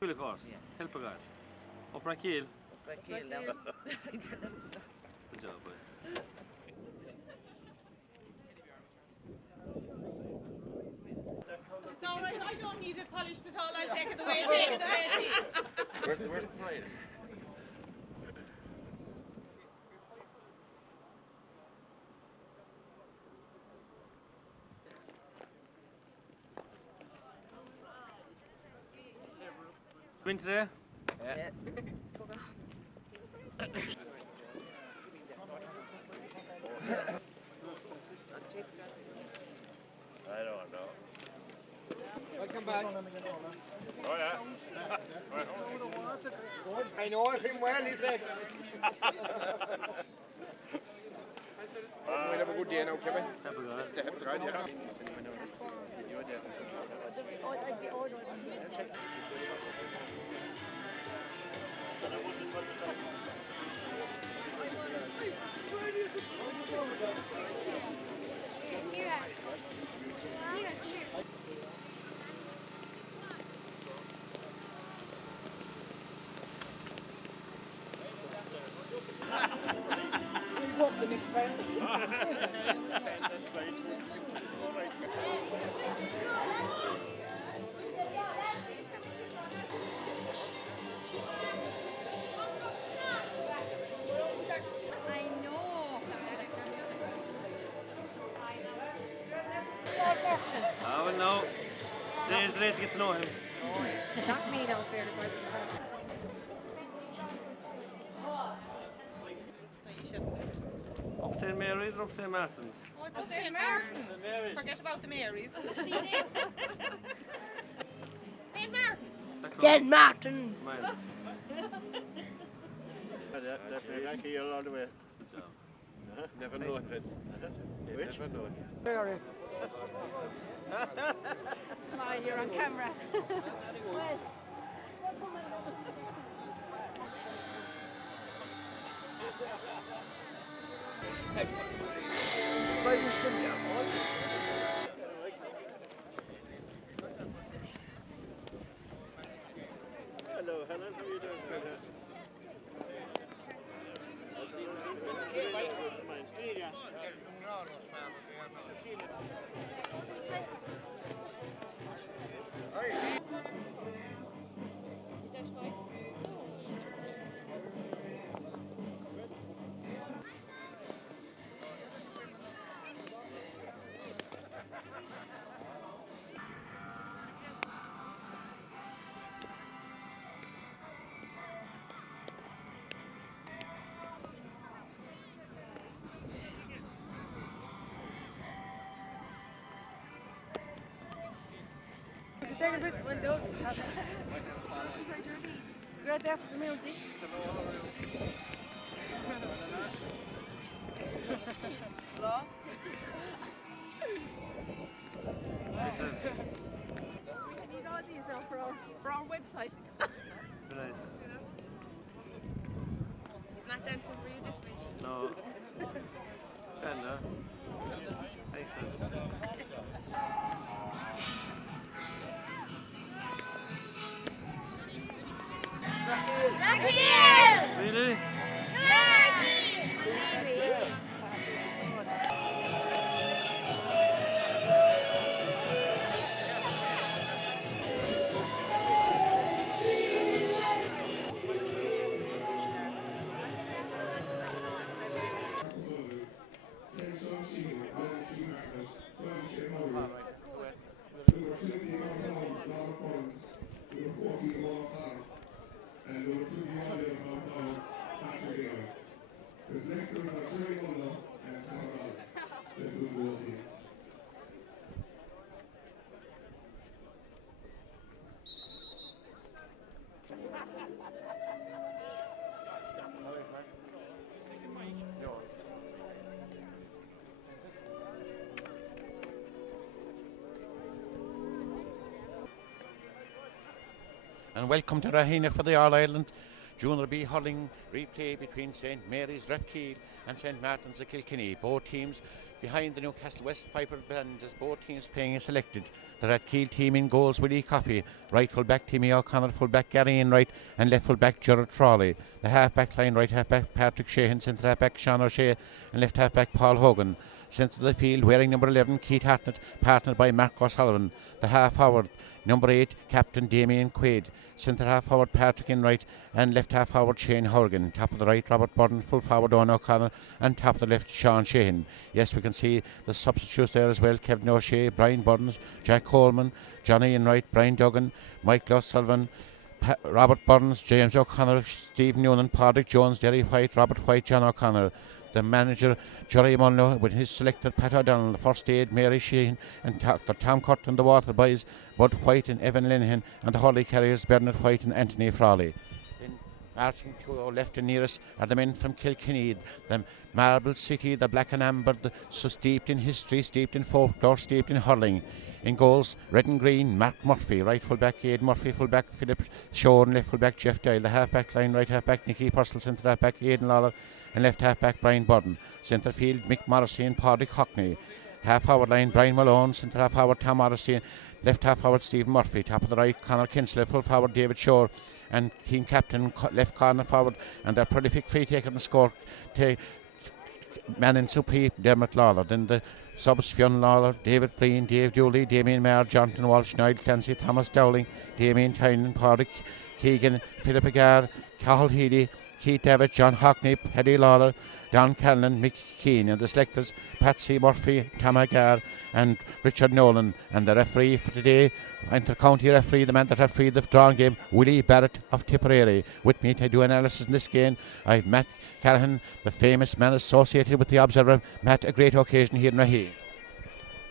Full course. Yeah. Help a guy. Up on keel. Good job, boy. It's all right, I don't need it polished at all. I'll take it the way it is. Where's the slide? Win today? Yeah. I don't know. Welcome back. Oh yeah. I know him well, he said. We'll have a good day now, Kevin. Help a guy. Have a good day. We walk the next time. I know. Ah, well, no. Today's the day to get to know him. Not me now, fair so you shouldn't. Up St. Mary's or up St. Martin's? Oh, it's up St. Martin's. Forget about the Marys. See this? St. Martin's. St. Martin's. Mine. Thank you all the way. Good job. Never know it, Vince. Which? Never know it. Very. Smile, you're on camera. Hello, Helen. How are you doing, sweetheart? It's taking a bit, well done. It's great there for the music. Hello? I need all these now for our website. Very nice. He's not dancing for you this week. No. Kinda. Excellent. Really? The selectors are Terry Muller and Conrad. This is the goal teams. And welcome to Rahena for the All Ireland Junior B hurling replay between St Mary's Rathkeale and St Martin's of Kilkenny. Both teams behind the Newcastle West Piper band as both teams playing as selected. The Rathkeale team in goals, Willie Coffey. Right full back Timmy O'Connor, full back Gary Enright, and left full back Gerard Frawley. The half back line, right half back Patrick Sheehan, centre half back Sean O'Shea, and left half back Paul Hogan. Centre of the field, wearing number 11, Keith Hartnett, partnered by Mark O'Sullivan. The half forward, number 8, Captain Damien Quaid. Centre half forward, Patrick Enright, and left half forward, Shane Horgan. Top of the right, Robert Burden, full forward, Owen O'Connor, and top of the left, Sean Sheehan. Yes, we can see the substitutes there as well. Kevin O'Shea, Brian Burns, Jack Coleman, Johnny Enright, Brian Duggan, Michael O'Sullivan, Robert Burns, James O'Connor, Steve Noonan, Padraig Jones, Derry White, Robert White, John O'Connor. The manager, Jerry Mulno, with his selector, Pat O'Donnell, the first aid, Mary Sheehan, and Dr. Tom Curtin, the water boys, Bud White and Evan Linehan, and the hurley carriers, Bernard White and Anthony Frawley. Then marching to our left and nearest are the men from Kilkenny, the Marble City, the Black and Amber, so steeped in history, steeped in folklore, steeped in hurling. In goals, red and green, Mark Murphy, right full back Aidan Murphy, full back Philip Shore, left full back Jeff Dyle. The half back line, right half back Nicky Purcell, centre half back Aidan Lawler, and left half back Brian Burden. Centre field, Mick Morrissey and Padraig Hockney. Half forward line, Brian Malone. Centre half forward, Tom Morrissey. Left half forward, Stephen Murphy. Top of the right, Conor Kinsley. Full forward, David Shore. And team captain, left corner forward, and their prolific free taker and score man in supreme, Dermot Lawler. Then the subs, Fionn Lawler, David Breen, Dave Dooley, Damien Maher, Jonathan Walsh, Niall Clancy, Thomas Dowling, Damien Tynan, Padraig Keegan, Philip Agar, Cathal Healy, Keith David, John Hockney, Paddy Lawler, Don Callan, Mick Keane, and the selectors, Patsy Murphy, Tom Agar, and Richard Nolan. And the referee for today, inter-county referee, the man that refereed the drawn game, Willie Barrett of Tipperary. With me to do analysis in this game, I have Matt Callaghan, the famous man associated with the Observer. Matt, a great occasion here in Rahee.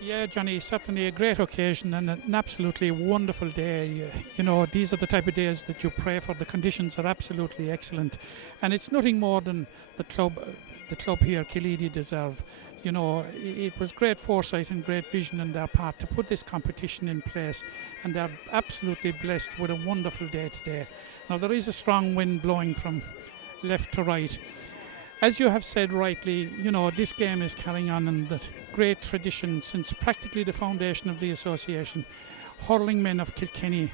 Yeah, Johnny, certainly a great occasion and an absolutely wonderful day. You know, these are the type of days that you pray for. The conditions are absolutely excellent, and it's nothing more than the club here, Killeedy, deserve. You know, it was great foresight and great vision on their part to put this competition in place, and they're absolutely blessed with a wonderful day today. Now, there is a strong wind blowing from left to right. As you have said rightly, you know, this game is carrying on in the great tradition since practically the foundation of the association. Hurling men of Kilkenny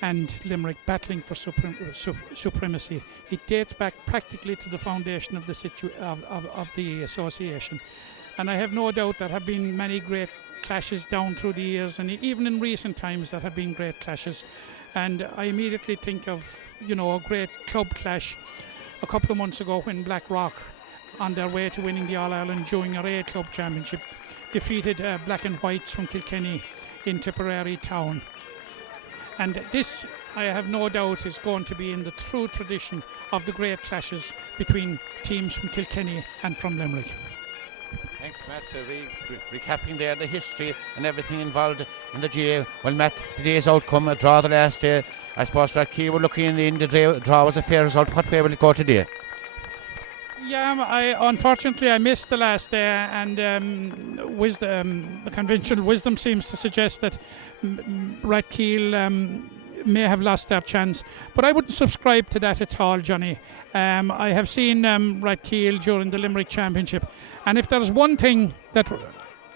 and Limerick battling for supremacy. It dates back practically to the foundation of the association. And I have no doubt there have been many great clashes down through the years, and even in recent times there have been great clashes. And I immediately think of, you know, a great club clash a couple of months ago when Blackrock, on their way to winning the All-Ireland Junior A Club Championship, defeated Black and Whites from Kilkenny in Tipperary town. And this, I have no doubt, is going to be in the true tradition of the great clashes between teams from Kilkenny and from Limerick. Thanks, Matt. Recapping there the history and everything involved in the GA. Well, Matt, today's outcome, a draw the last day. I suppose Rathkeale were looking in the draw was a fair result. What way will it go today? Yeah, unfortunately I missed the last day, and the conventional wisdom seems to suggest that Rathkeale may have lost their chance, but I wouldn't subscribe to that at all, Johnny. I have seen Rathkeale during the Limerick Championship, and if there's one thing that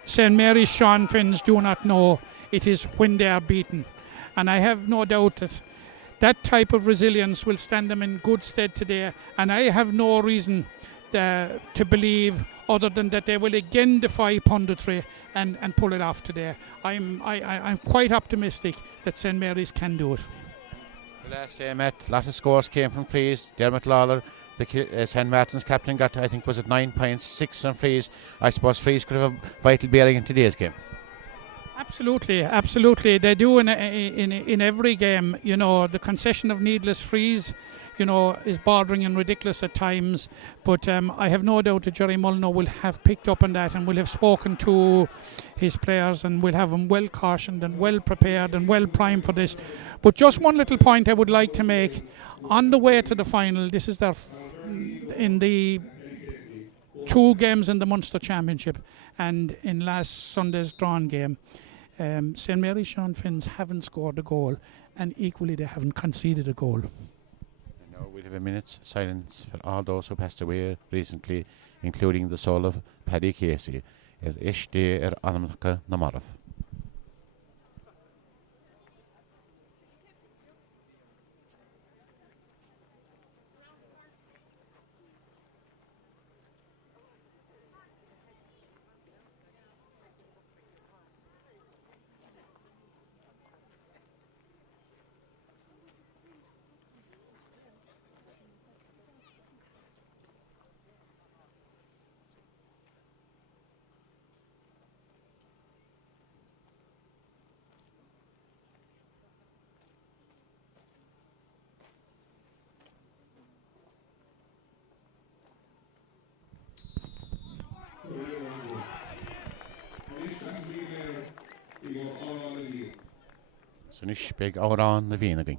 St Mary's Sean Finns do not know, it is when they are beaten. And I have no doubt that that type of resilience will stand them in good stead today, and I have no reason to believe other than that they will again defy punditry and pull it off today. I'm quite optimistic that St Mary's can do it. The last day, Matt, a lot of scores came from frees. Dermot Lawler, the St Martin's captain, got, I think, was it 9 points, 6 on frees. I suppose frees could have a vital bearing in today's game. Absolutely. They do in every game. You know, the concession of needless frees, you know, is bordering and ridiculous at times. But I have no doubt that Jerry Mulno will have picked up on that and will have spoken to his players and will have them well cautioned and well prepared and well primed for this. But just one little point I would like to make. On the way to the final, this is their in the 2 games in the Munster Championship and in last Sunday's drawn game, St Mary's Sean Finns haven't scored a goal, and equally they haven't conceded a goal. No, we'll bit of a minute's silence for all those who passed away recently, including the soul of Paddy Casey. Ish de Anamka Namarov. So nish big on the Vienaging.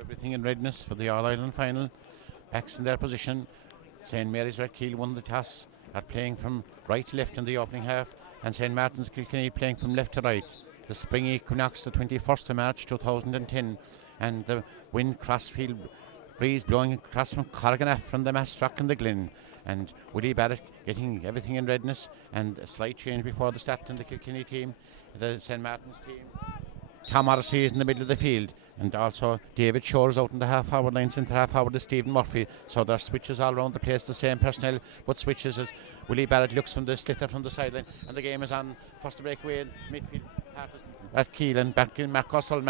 Everything in readiness for the All-Ireland final. Backs in their position. St Mary's Redkeel won the toss, are playing from right to left in the opening half, and St Martin's Kilkenny playing from left to right. The spring equinox, the 21st of March 2010, and the wind crossfield breeze blowing across from Corrigan from the Massrock and the Glen, and Willie Barrett getting everything in readiness, and a slight change before the start in the Kilkenny team, the St Martin's team. Tom Morrissey is in the middle of the field, and also David Shores out in the half-forward line, centre half-forward is Stephen Murphy. So there are switches all around the place, the same personnel, but switches as Willie Barrett looks from the sliotar from the sideline, and the game is on. First to break away, midfield at Keel, and back in Mark Russell,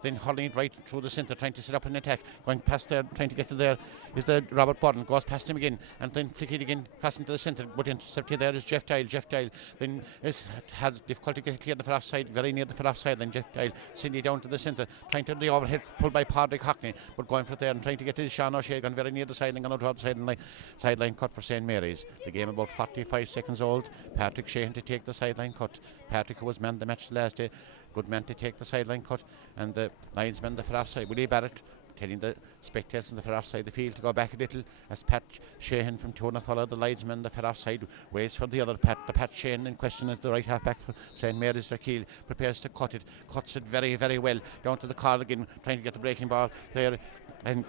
then hurling it right through the centre, trying to set up an attack, going past there, trying to get to there is the Robert Borden, goes past him again, and then flick it again, passing to the centre, but intercepted there is Jeff Dial, then has difficulty getting clear the far offside, very near the far offside, then Jeff Dial sending it down to the centre, trying to the overhead, pulled by Padraig Hockney, but going for it there and trying to get to Sean O'Shea, gone very near the sideline, gone out to the sideline cut for St Mary's. The game about 45 seconds old. Patrick Sheehan to take the sideline cut. Patrick, who was man the match last day, good man to take the sideline cut, and the linesman the far offside, Willie Barrett, telling the spectators on the far offside the field to go back a little as Pat Sheehan from Tona followed the linesman the far offside, waits for the other Pat. The Pat Sheehan in question is the right half back for St Mary's Redkeel, prepares to cut it, cuts it very, very well down to the corner again, trying to get the breaking ball there, and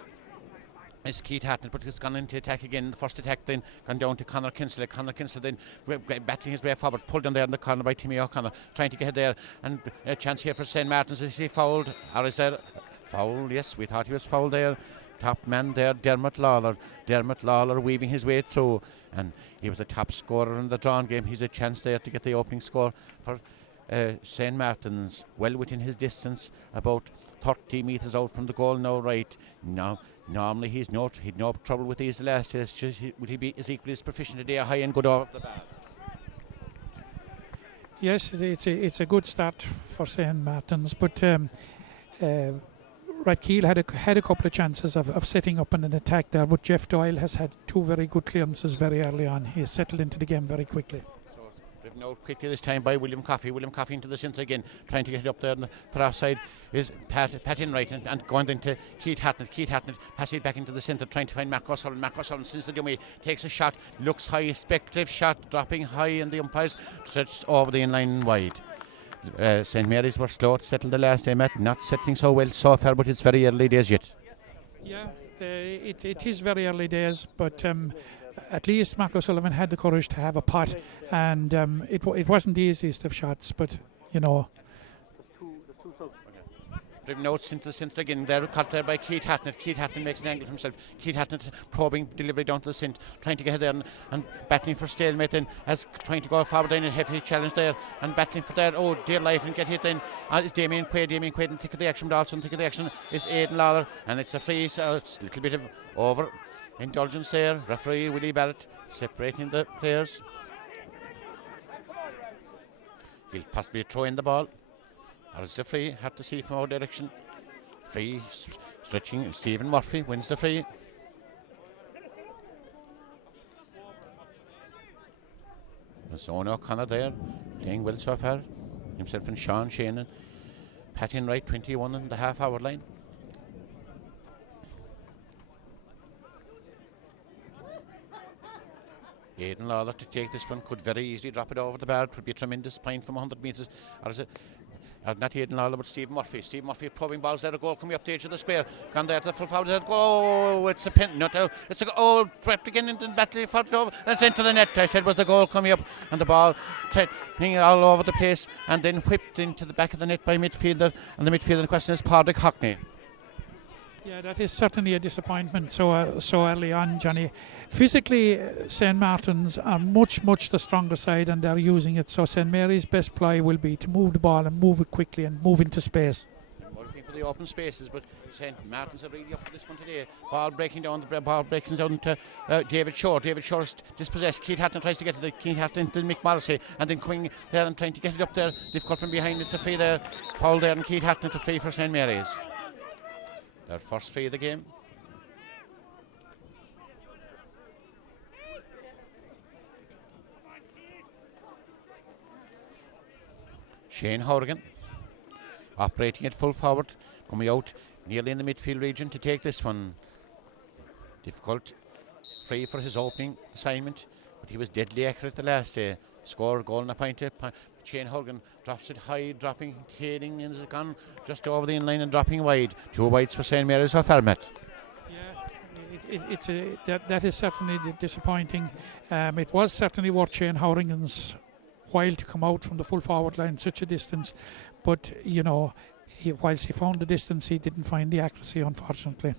it's Keith Hatton, but he's gone into attack again. The first attack then gone down to Conor Kinsley. Conor Kinsley then battling his way forward, pulled down there in the corner by Timmy O'Connor, trying to get there, and a chance here for St Martin's. Is he fouled, or is there foul? Yes, we thought he was fouled there. Top man there, Dermot Lawler weaving his way through, and he was the top scorer in the drawn game. He's a chance there to get the opening score for St Martin's, well within his distance, about 30 metres out from the goal now, right now. Normally he'd no trouble with these last days. Will he be as equally as proficient today, high and good off the bat? Yes, it's a good start for St Martin's, but Redkeel had a couple of chances of setting up an attack there, but Jeff Doyle has had two very good clearances very early on. He has settled into the game very quickly. Driven out quickly this time by William Coffey. William Coffey into the centre again, trying to get it up there on the far offside is Pat Enright, and going into Keith Hatton. Keith Hatton passes it back into the centre, trying to find Mark O'Sullivan. Mark O'Sullivan sends the dummy, takes a shot, looks high, speculative shot, dropping high, and the umpires stretched over the inline wide. St Mary's were slow to settle the last time, not settling so well so far, but it's very early days yet. Yeah, it is very early days, but at least Mark O'Sullivan had the courage to have a pot, and it wasn't the easiest of shots, but you know. Driven out into the centre again, there cut there by Keith Hatton. Keith Hatton makes an angle for himself. Keith Hatton probing delivery down to the centre, trying to get there and battling for stalemate then, as trying to go forward then, a heavy challenge there and battling for there. Oh dear life, and get hit then is Damien Quaid in the thick of the action, but also in the thick of the action is Aidan Lawler, and it's a free, so it's a little bit of over indulgence there. Referee Willie Barrett separating the players. He'll possibly throw in the ball. Or is the free? Have to see from our direction. Free stretching. Stephen Murphy wins the free. There's Owen O'Connor there, playing well so far. Himself and Sean Shane. Pat Enright, 21 on the half-hour line. Aidan Lawler to take this one, could very easily drop it over the bar. It would be a tremendous point from 100 metres. Or is it? Not Aidan Lawler, but Stephen Murphy. Stephen Murphy probing balls there. A goal coming up the edge of the square. Gone there to the full forward. Oh, it's a pin. Not out. It's a goal. Trapped again into the battle. Fought over. And sent to the net. I said was the goal coming up. And the ball hanging all over the place. And then whipped into the back of the net by midfielder. And the midfielder in question is Pádraig Hockney. Yeah, that is certainly a disappointment so early on, Johnny. Physically, St. Martin's are much the stronger side, and they're using it. So St. Mary's best ply will be to move the ball and move it quickly and move into space. We're looking for the open spaces, but St. Martin's are really up for this one today. Ball breaking down to David Shore. David Shore is dispossessed. Keith Hatton tries to get to the Keith Hatton to Mick Morrissey, and then coming there and trying to get it up there. Difficult from behind. It's a free there. Foul there, and Keith Hatton to free for St. Mary's. Their first free of the game. Shane Horgan operating at full forward, coming out nearly in the midfield region to take this one. Difficult free for his opening assignment, but he was deadly accurate the last day. Score, goal and a point. Shane Horgan drops it high, dropping, heading, and it's gone just over the inline and dropping wide. 2 wides for St. Mary's of Fermat. Yeah, that is certainly disappointing. It was certainly worth Shane Horgan's while to come out from the full forward line such a distance, but you know, whilst he found the distance, he didn't find the accuracy, unfortunately.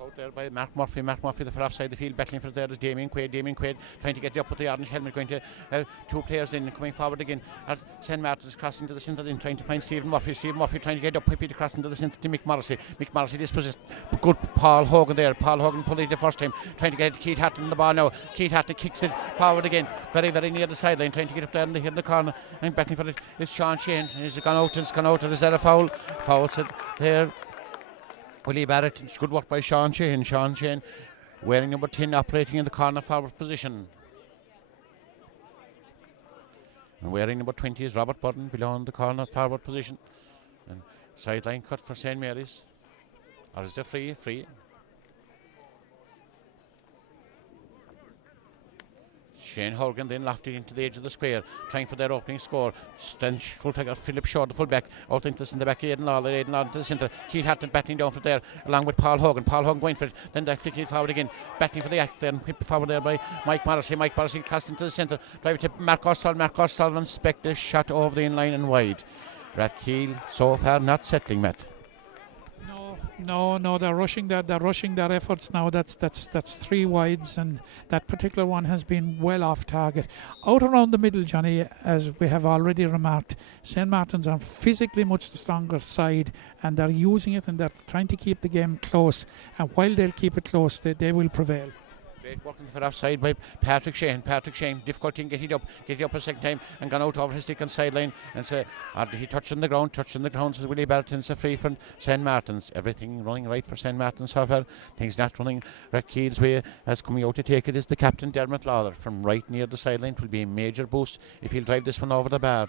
Out there by Mark Murphy. Mark Murphy, the far offside the field, battling for there is Damien Quaid. Damien Quaid trying to get up with the orange helmet, going to 2 players in, coming forward again. St. Martin's crossing to the centre, then trying to find Stephen Murphy. Stephen Murphy trying to get up, whippy to cross into the centre to Mick Morrissey. Mick Morrissey dispossessed. Good Paul Hogan there. Paul Hogan pulled it the first time, trying to get Keith Hatton the ball now. Keith Hatton kicks it forward again, very near the sideline, trying to get up there in the corner and battling for it. It's Sean Shane. It's gone out. Is there a foul? Foul's it there. Willie Barrett, it's good work by Sean Shane. Sean Shane wearing number 10, operating in the corner forward position. And wearing number 20 is Robert Burden, below in the corner forward position. And sideline cut for St. Mary's. Or is there free? Shane Horgan then lofted into the edge of the square, trying for their opening score. Stench, full figure, Philip Shaw, the full back, out into the back, Aidan Lawler into the centre. Keith Hatton battling down for there, along with Paul Hogan. Paul Hogan going for it, then they're flicking it forward again, battling for the act, then whipped forward there by Mike Morrissey. Mike Morrissey crossed into the centre, drive it to Mark O'Sullivan. Mark O'Sullivan spec the shot over the inline and wide. Rathkeale so far not settling, Matt. No, they're rushing their efforts now. That's 3 wides, and that particular one has been well off target. Out around the middle, Johnny, as we have already remarked, St. Martin's are physically much the stronger side, and they're using it and they're trying to keep the game close. And while they'll keep it close, they will prevail. Great work for offside by Patrick Shane. Difficult thing getting up a second time and gone out over his stick on sideline. And so he touched on the ground, says Willie Barrett. It's a free from St. Martin's. Everything running right for St. Martin's, however. Things not running Rathkeale's way. As coming out to take it is the captain, Dermot Lawler, from right near the sideline. It will be a major boost if he'll drive this one over the bar.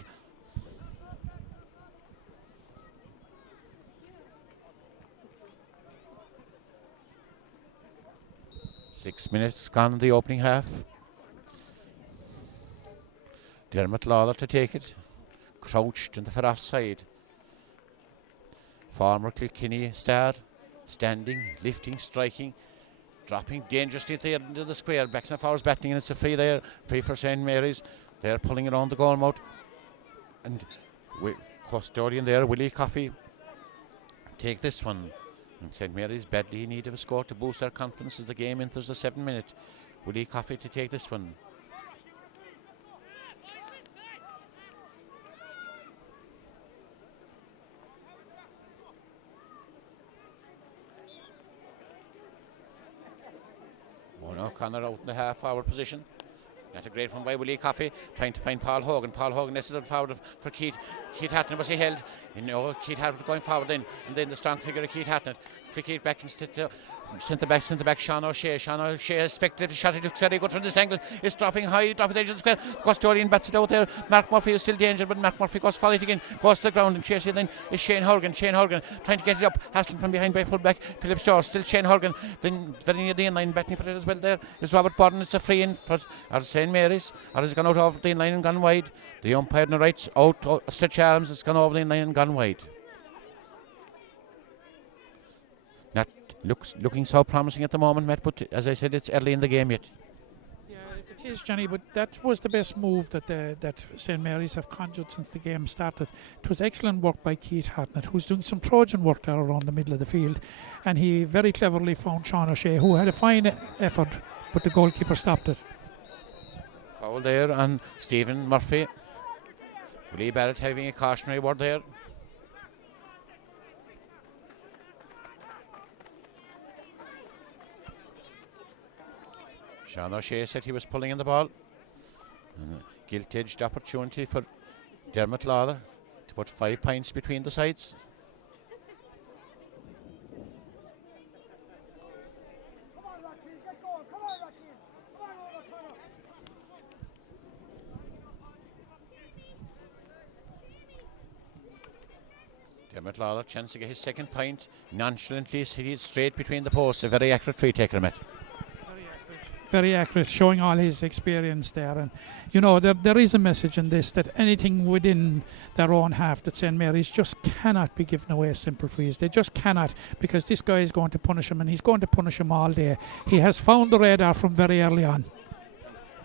Six minutes gone in the opening half. Dermot Lawler to take it. Crouched in the far offside. Former Kilkenny star. Standing, lifting, striking. dropping dangerously there into the square. Backs and forwards batting, and it's a free there. Free for St. Mary's. They're pulling around the goal mouth. And custodian there, Willie Coffey, take this one. And St. Mary's badly in need of a score to boost their confidence as the game enters the 7 minute. Willie Coffey to take this one. O'Connor out in the half-forward position. That's a great one by Willie Coffey, trying to find Paul Hogan. Paul Hogan nested forward for Keith. Keith Hatton was he held. Keith Hatton going forward then, and then the strong figure of Keith Hatton. Keith back and centre back, Sean O'Shea. Sean O'Shea has speculative shot. He looks very good from this angle. It's dropping high, dropping the edge of the square. Custodian bats it out there. Mark Murphy is still danger, but Mark Murphy goes follow it again, goes to the ground, and chasing then is Shane Horgan. Shane Horgan trying to get it up, hassling from behind by fullback Philip Shaw. Still Shane Horgan, then very near the in-line, batting for it as well there is Robert Borden. It's a free in for St. Mary's. Or has gone out over the in-line and gone wide. The umpire on the right's out, stretch arms, it's gone over the in-line and gone wide. Looking so promising at the moment, Matt, but as I said, it's early in the game yet. Yeah, it is, Johnny, but that was the best move that St. Mary's have conjured since the game started. It was excellent work by Keith Hartnett, who's doing some Trojan work there around the middle of the field, and he very cleverly found Sean O'Shea, who had a fine effort, but the goalkeeper stopped it. Foul there on Stephen Murphy. Willie Barrett having a cautionary word there. Sean O'Shea said he was pulling in the ball. And a gilt-edged opportunity for Dermot Lawler to put 5 points between the sides. Dermot Lawler, chance to get his second point. Nonchalantly straight between the posts. A very accurate free taker, Matt. Very accurate, showing all his experience there. And you know, there is a message in this that anything within their own half that St. Mary's just cannot be given away as simple frees. They just cannot, because this guy is going to punish him, and he's going to punish him all day. He has found the radar from very early on.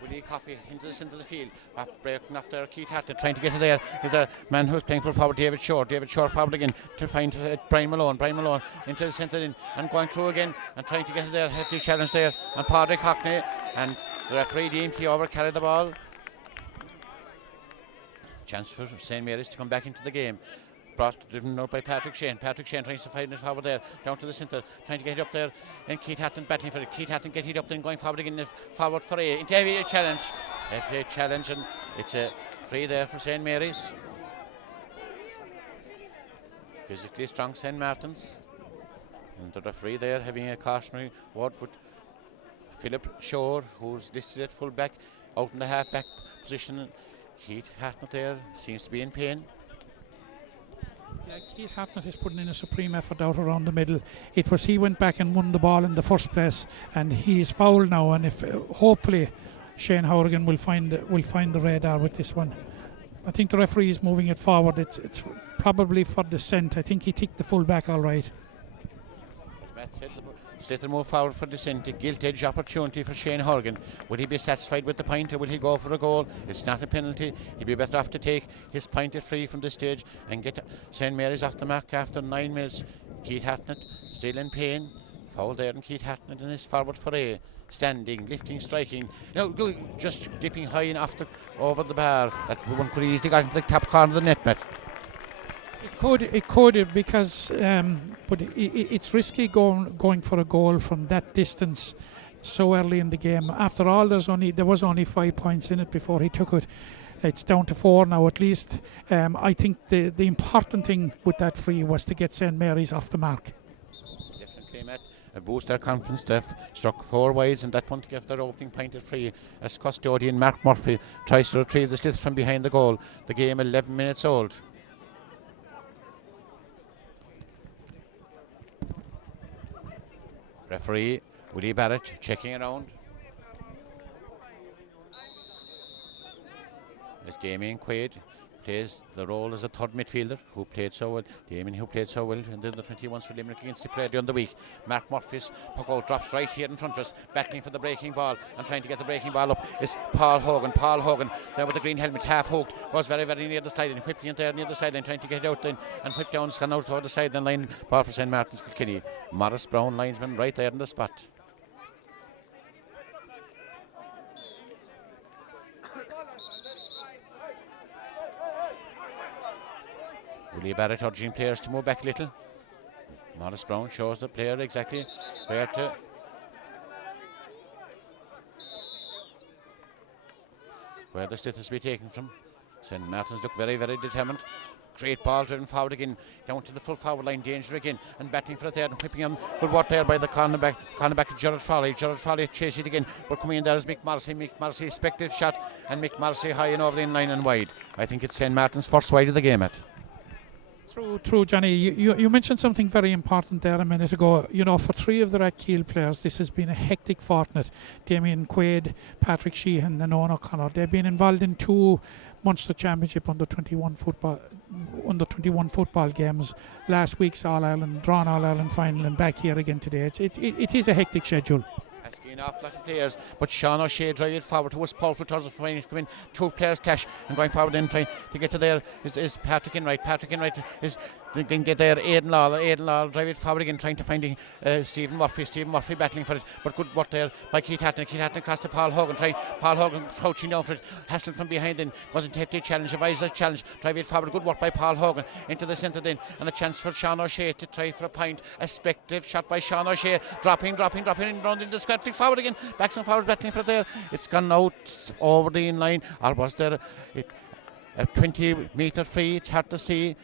Willie Coffey into the centre of the field, breaking after Keith Hatton, trying to get it there. Is a man who's playing full forward, David Shore. David Shore forward again to find Brian Malone. Brian Malone into the centre in, and going through again and trying to get it there. Hefty challenge there on Padraig Hockney, and the referee deemed he overcarried the ball. Chance for St. Mary's to come back into the game. Driven out by Patrick Shane. Patrick Shane tries to find it forward there, down to the centre, trying to get it up there, and Keith Hatton battling for it. Keith Hatton getting it up, then going forward again, forward for a into challenge. FA challenge, and it's a free there for St. Mary's. Physically strong St. Martin's, and the referee there having a cautionary word with Philip Shore, who's listed at full back, out in the half back position. Keith Hatton there seems to be in pain. Yeah, Keith Hartnett is putting in a supreme effort out around the middle. It was he went back and won the ball in the first place, and he's fouled now. And if hopefully Shane Horgan will find the radar with this one. I think the referee is moving it forward. It's probably for descent. I think he ticked the full back all right. As Matt said, Slater move forward for descent. A gilt-edged opportunity for Shane Horgan. Will he be satisfied with the point, or will he go for a goal? It's not a penalty. He'd be better off to take his pointed free from this stage and get St. Mary's off the mark after 9 minutes. Keith Hartnett still in pain. Foul there, and Keith Hartnett in his forward foray. Standing, lifting, striking. No, just dipping high and over the bar. That one could easily got into the top corner of the net, Matt. It could because, but it's risky going for a goal from that distance so early in the game. After all, there was only 5 points in it before he took it. It's down to 4 now at least. I think the important thing with that free was to get St. Mary's off the mark. Definitely, Matt. Boost their confidence. They've struck 4 wides, and that one to give their opening pointed free as custodian Mark Murphy tries to retrieve the stiff from behind the goal. The game 11 minutes old. Referee Willie Barrett checking around. There's Damien Quaid plays the role as a third midfielder who played so well. Damien, who played so well in the under 21s for Limerick against the play during the week. Mark Murphy's puck out drops right here in front of us, battling for the breaking ball and trying to get the breaking ball up is Paul Hogan. Paul Hogan there with the green helmet, half hooked, was very, very near the sideline, whipping it there near the sideline, trying to get out then and whip down, gone out over the sideline line. Ball for St. Martin's Kilkenny. Morris Brown, linesman, right there in the spot. Willie Barrett urging players to move back a little. Morris Brown shows the player exactly where to where the stiff is to be taken from. St. Martin's look very, very determined. Great ball driven forward again, down to the full forward line, danger again, and battling for it there and whipping on. Good work there by the cornerback Gerard Foley. Gerard Foley chasing it again, but coming in there is Mick Morrissey. Mick Morrissey, effective shot, and Mick Morrissey high and over the in-line and wide. I think it's St. Martin's first wide of the game, Matt. True, Johnny. You mentioned something very important there a minute ago. You know, for three of the Rathkeale players, this has been a hectic fortnight. Damien Quaid, Patrick Sheehan and Owen O'Connor. They've been involved in two Munster Championship under 21 football games. Last week's All-Ireland, drawn All-Ireland final, and back here again today. It is a hectic schedule. Asking an awful lot of players, but Sean O'Shea drive it forward towards Paul Foothers of Fine to come in. Two players clash and going forward and trying to get to there is Patrick Enright. Patrick Enright is can get there. Aidan Lawler drive it forward again, trying to find Stephen Murphy. Stephen Murphy battling for it, but good work there by Keith Hatton. Keith Hatton across to Paul Hogan. Paul Hogan crouching down for it, hassling from behind. Then wasn't hefty challenge, a vital challenge. Drive it forward. Good work by Paul Hogan into the centre then, and the chance for Sean O'Shea to try for a point. A spectative shot by Sean O'Shea, dropping round in the square. Forward again, backs and forwards battling for it there. It's gone out over the in line, or was there a 20-metre free? It's hard to see.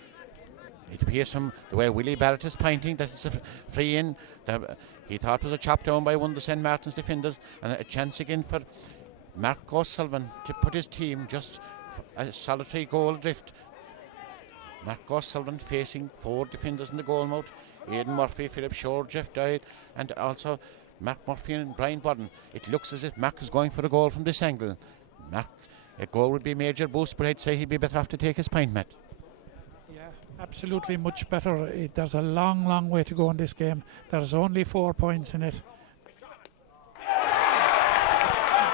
It appears from the way Willie Barrett is pointing that it's a free in. He thought it was a chop down by one of the St. Martin's defenders, and a chance again for Mark O'Sullivan to put his team just a solitary goal adrift. Mark O'Sullivan facing four defenders in the goal mouth: Aidan Murphy, Philip Shore, Jeff Doyle, and also Mark Murphy and Brian Budden. It looks as if Mark is going for a goal from this angle. Mark, a goal would be a major boost, but I'd say he'd be better off to take his point, Matt. Absolutely much better. There's a long way to go in this game. There's only 4 points in it.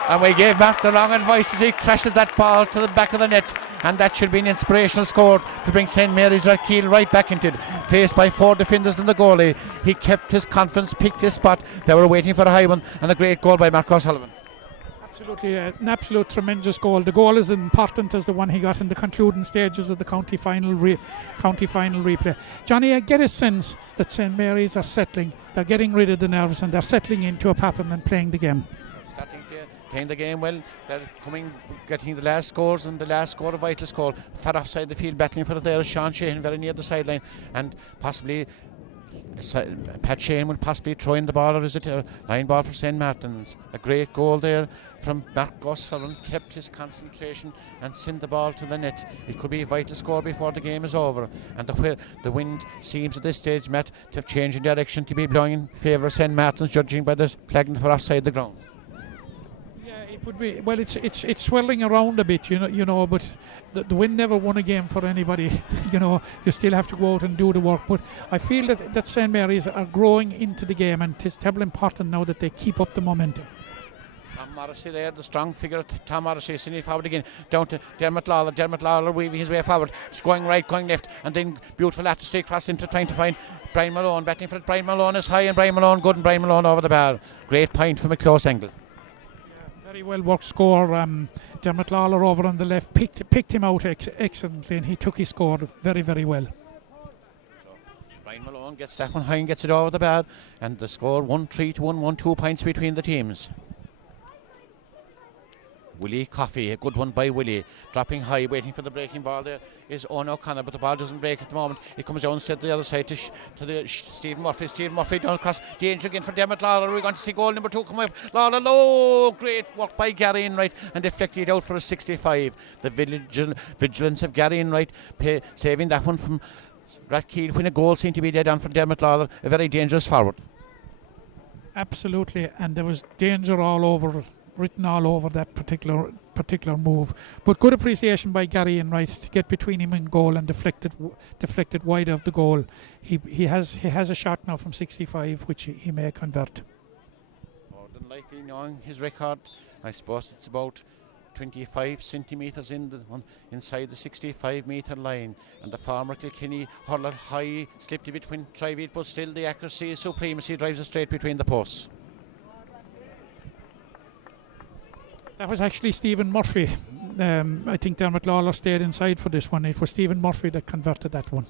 And we gave Mark the wrong advice as he crashed that ball to the back of the net, and that should be an inspirational score to bring St. Mary's Rathkeale right back into it. Faced by four defenders and the goalie, he kept his confidence, picked his spot. They were waiting for a high one, and a great goal by Mark O'Sullivan. Absolutely, an absolute tremendous goal. The goal is important as the one he got in the concluding stages of the county final replay. Johnny, I get a sense that St. Mary's are settling. They're getting rid of the nerves and they're settling into a pattern and playing the game. Playing the game well. They're getting the last scores, and the last score, a vital score, far offside the field, battling for it there. Sean Sheehan very near the sideline, and possibly Pat Sheehan will possibly throw in the ball, or is it a line ball for St. Martin's? A great goal there from Mark O'Sullivan, kept his concentration and sent the ball to the net. It could be a vital score before the game is over, and the wind seems at this stage, Matt, to have changed in direction, to be blowing in favour of St. Martin's, judging by the flagging for offside the ground. Would be, well, it's swirling around a bit, you know, but the wind never won a game for anybody. You know, you still have to go out and do the work. But I feel that St. Mary's are growing into the game, and it's terribly important now that they keep up the momentum. Tom Morrissey there, the strong figure. Tom Morrissey sending it forward again, down to Dermot Lawler. Dermot Lawler weaving his way forward. It's going right, going left, and then beautiful at the straight cross into trying to find Brian Malone. Batting for it. Brian Malone is high, and Brian Malone good, and Brian Malone over the bar. Great point from a close angle. Very well worked score. Dermot Lawler over on the left picked him out excellently, and he took his score very, very well. So Brian Malone gets that one high and gets it over the bar, and the score 1-3 to 1-1, 2 points between the teams. Willie Coffey, a good one by Willie, dropping high, waiting for the breaking ball. There is Owen O'Connor, but the ball doesn't break at the moment. It comes down instead to the other side to the Stephen Murphy. Stephen Murphy down across, danger again for Dermot Lawler. We're going to see goal number 2 come up. Lawler low, great work by Gary Enright, and deflected out for a 65. The vigilance of Gary Enright saving that one from Rathkeale when a goal seemed to be dead on for Dermot Lawler. A very dangerous forward. Absolutely, and there was danger all over written all over that particular move. But good appreciation by Gary Enright to get between him and goal and deflected wide of the goal. He has a shot now from 65 which he may convert. More than likely, knowing his record, I suppose it's about 25 centimetres inside the 65-metre line, and the former Kilkenny hurler high, slipped a bit when tried it, but still the accuracy is supremacy, drives it straight between the posts. That was actually Stephen Murphy. I think Dermot Lawler stayed inside for this one. It was Stephen Murphy that converted that one.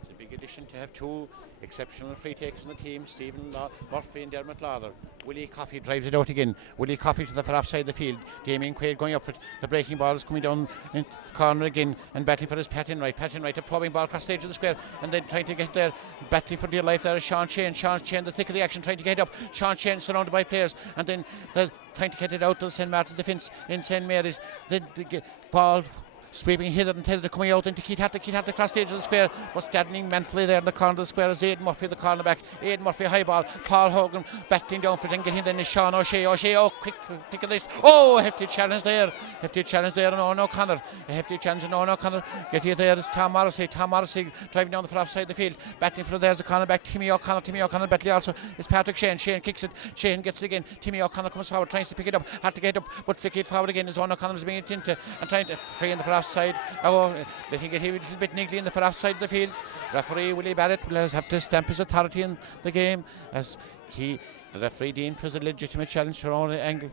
It's a big addition to have two exceptional free takers in the team, Stephen Murphy and Dermot Lawler. Willie Coffey drives it out again. Willie Coffey to the far offside of the field. Damien Quaid going up for it. The breaking ball is coming down in the corner again and battling for his Pat Enright. Pat Enright, a probing ball across the edge of the square and then trying to get there. Battling for dear life there is Sean Shane. Sean Shane, the thick of the action, trying to get up. Sean Shane surrounded by players and then trying to get it out to St. Martin's defence in St. Mary's. The ball sweeping hither and thither, coming out into Keith Hatta across the edge of the square, but standing manfully there in the corner of the square is Aidan Murphy, the cornerback. Aidan Murphy, high ball, Paul Hogan battling down for it and getting then is Sean O'Shea, oh quick tick of this, oh hefty challenge there and Owen O'Connor, a hefty challenge and Owen O'Connor, getting it there is Tom Morrissey driving down the far offside of the field, battling for there's the cornerback Timmy O'Connor battling also is Patrick Shane kicks it, Shane gets it again, Timmy O'Connor comes forward, tries to pick it up, had to get it up, but flick it forward again as Owen O'Connor is being into and trying to free in the far offside. Letting it a little bit niggly in the far offside of the field. Referee Willie Barrett will have to stamp his authority in the game as the referee deemed it was a legitimate challenge for Owen Angle.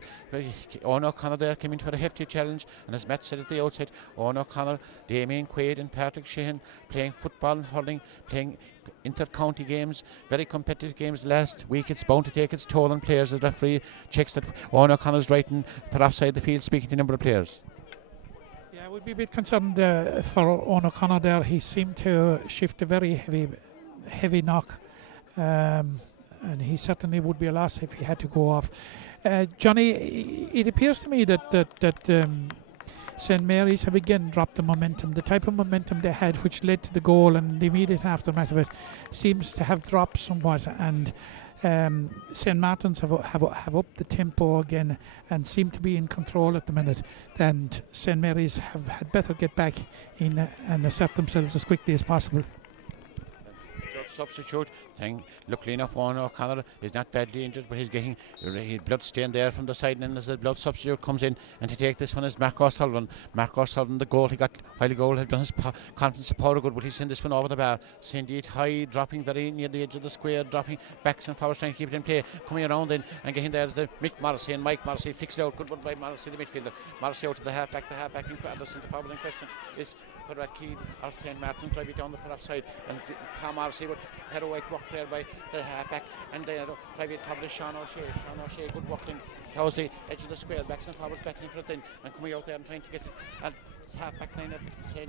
Owen O'Connor there came in for a hefty challenge, and as Matt said at the outset, Owen O'Connor, Damien Quaid and Patrick Sheehan playing football and hurling, playing inter-county games, very competitive games last week. It's bound to take its toll on players as the referee checks that Owen O'Connor's right in for offside the field, speaking to a number of players. I would be a bit concerned for Owen O'Connor there. He seemed to shift a very heavy knock, and he certainly would be a loss if he had to go off. Johnny, it appears to me that St. Mary's have again dropped the momentum. The type of momentum they had which led to the goal and the immediate aftermath of it seems to have dropped somewhat, and St. Martin's have upped the tempo again and seem to be in control at the minute, and St. Mary's have had better get back in and assert themselves as quickly as possible. Substitute thing. Luckily enough, Owen O'Connor is not badly injured, but he's getting blood stain there from the side, and then as the blood substitute comes in, and to take this one is Mark O'Sullivan. Mark O'Sullivan, the goal he got while ago, have done his confidence of power good, but he's sent this one over the bar. Send it high, dropping very near the edge of the square, dropping backs and forwards, trying to keep it in play, coming around then and getting there is the Mick Morrissey, and Mike Morrissey fixed it out. Good one by Morrissey, the midfielder. Morrissey out to the halfback in the centre forward in question is for Rathkeil or St. Martin, drive it down the far offside, and Paul Morrissey would had a white work there by the halfback, and then drive it forward to Sean O'Shea, good work then towards the edge of the square, backs and forwards battling for it then, and coming out there and trying to get it at halfback line of St.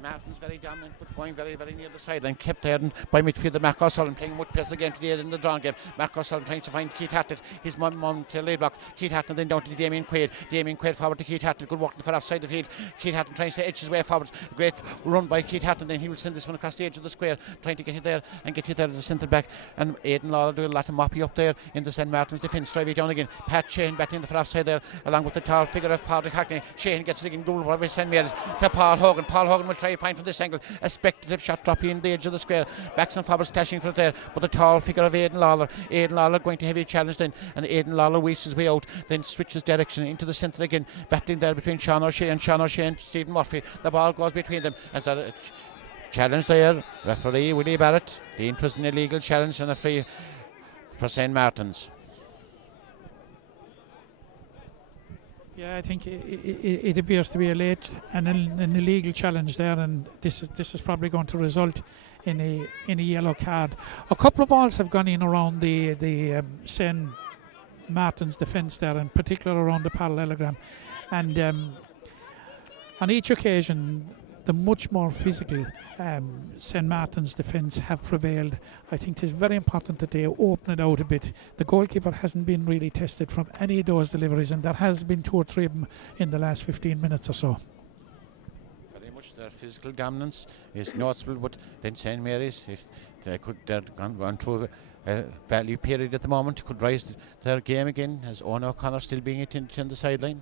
Martin's very dominant, but going very near the sideline, kept there by midfielder Mark O'Sullivan playing much better again today in the drawn game. Mark O'Sullivan trying to find Keith Hattett, his mum to lay block. Keith Hattett then down to Damien Quaid forward to Keith Hattett, good work for offside the field. Keith Hattett trying to edge his way forward, great run by Keith Hattett, then he will send this one across the edge of the square, trying to get it there and get it there as a centre back, and Aidan Lawler doing a lot of moppy up there in the St. Martin's defence, drive it down again. Pat Shane battling the far offside there along with the tall figure of Patrick Hackney. Shane gets it again, goal by St. Mary's to Paul Hogan will try a point from this angle, a speculative shot dropping in the edge of the square, backs and forwards clashing for it there, but the tall figure of Aidan Lawler going to heavy challenge then, and Aidan Lawler weaves his way out, then switches direction into the centre again, battling there between Sean O'Shea and Stephen Murphy. The ball goes between them as a challenge there. Referee Willie Barrett, the interest in illegal challenge and a free for St. Martin's. Yeah, I think it appears to be a late and an illegal challenge there, and this is probably going to result in a yellow card. A couple of balls have gone in around the St. Martin's defence there, in particular around the parallelogram, and on each occasion the much more physical St. Martin's defence have prevailed. I think it is very important that they open it out a bit. The goalkeeper hasn't been really tested from any of those deliveries, and there has been 2 or 3 of them in the last 15 minutes or so. Very much their physical dominance is noticeable, but then St. Mary's, if they could, they've gone through value period at the moment, could rise their game again, as Owen O'Connor still being attended on the sideline.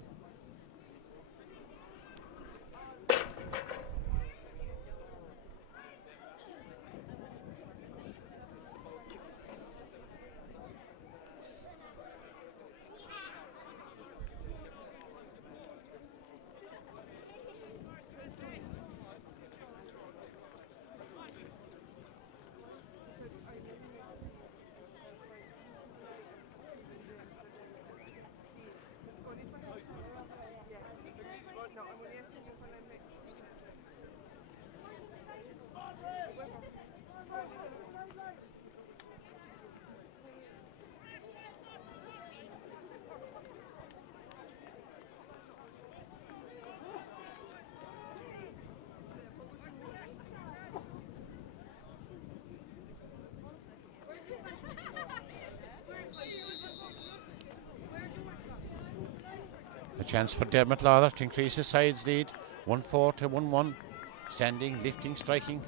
A chance for Dermot Lawler to increase his side's lead. 1-4 to 1-1. Standing, lifting, striking,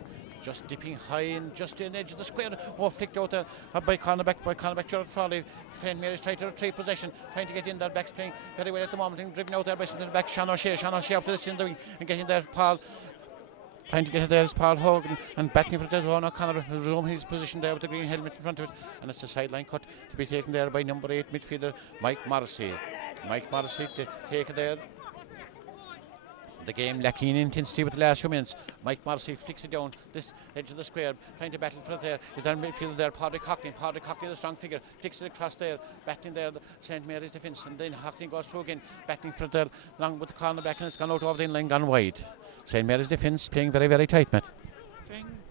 just dipping high and just in the edge of the square. Oh, flicked out there by cornerback Gerald Frawley. St. Mary's trying to retrieve possession, trying to get in there. Back's playing very well at the moment and driven out there by centre back Sean O'Shea. Sean O'Shea up to the center wing and getting there. Paul trying to get there is Paul Hogan and batting for it as well. O'Connor resume his position there with the green helmet in front of it, and it's a sideline cut to be taken there by number 8 midfielder Mike Morrissey. Mike Morrissey to take it there. The game lacking in intensity with the last few minutes. Mike Morrissey flicks it down this edge of the square, trying to battle for it there. Is there midfielder there? Padraig Hockney. Padraig Hockney, the strong figure, takes it across there, battling there, the St. Mary's defence, and then Hockney goes through again, battling for it there, along with the cornerback, and it's gone out over the in-line, gone wide. St. Mary's defence playing very, very tight, Matt.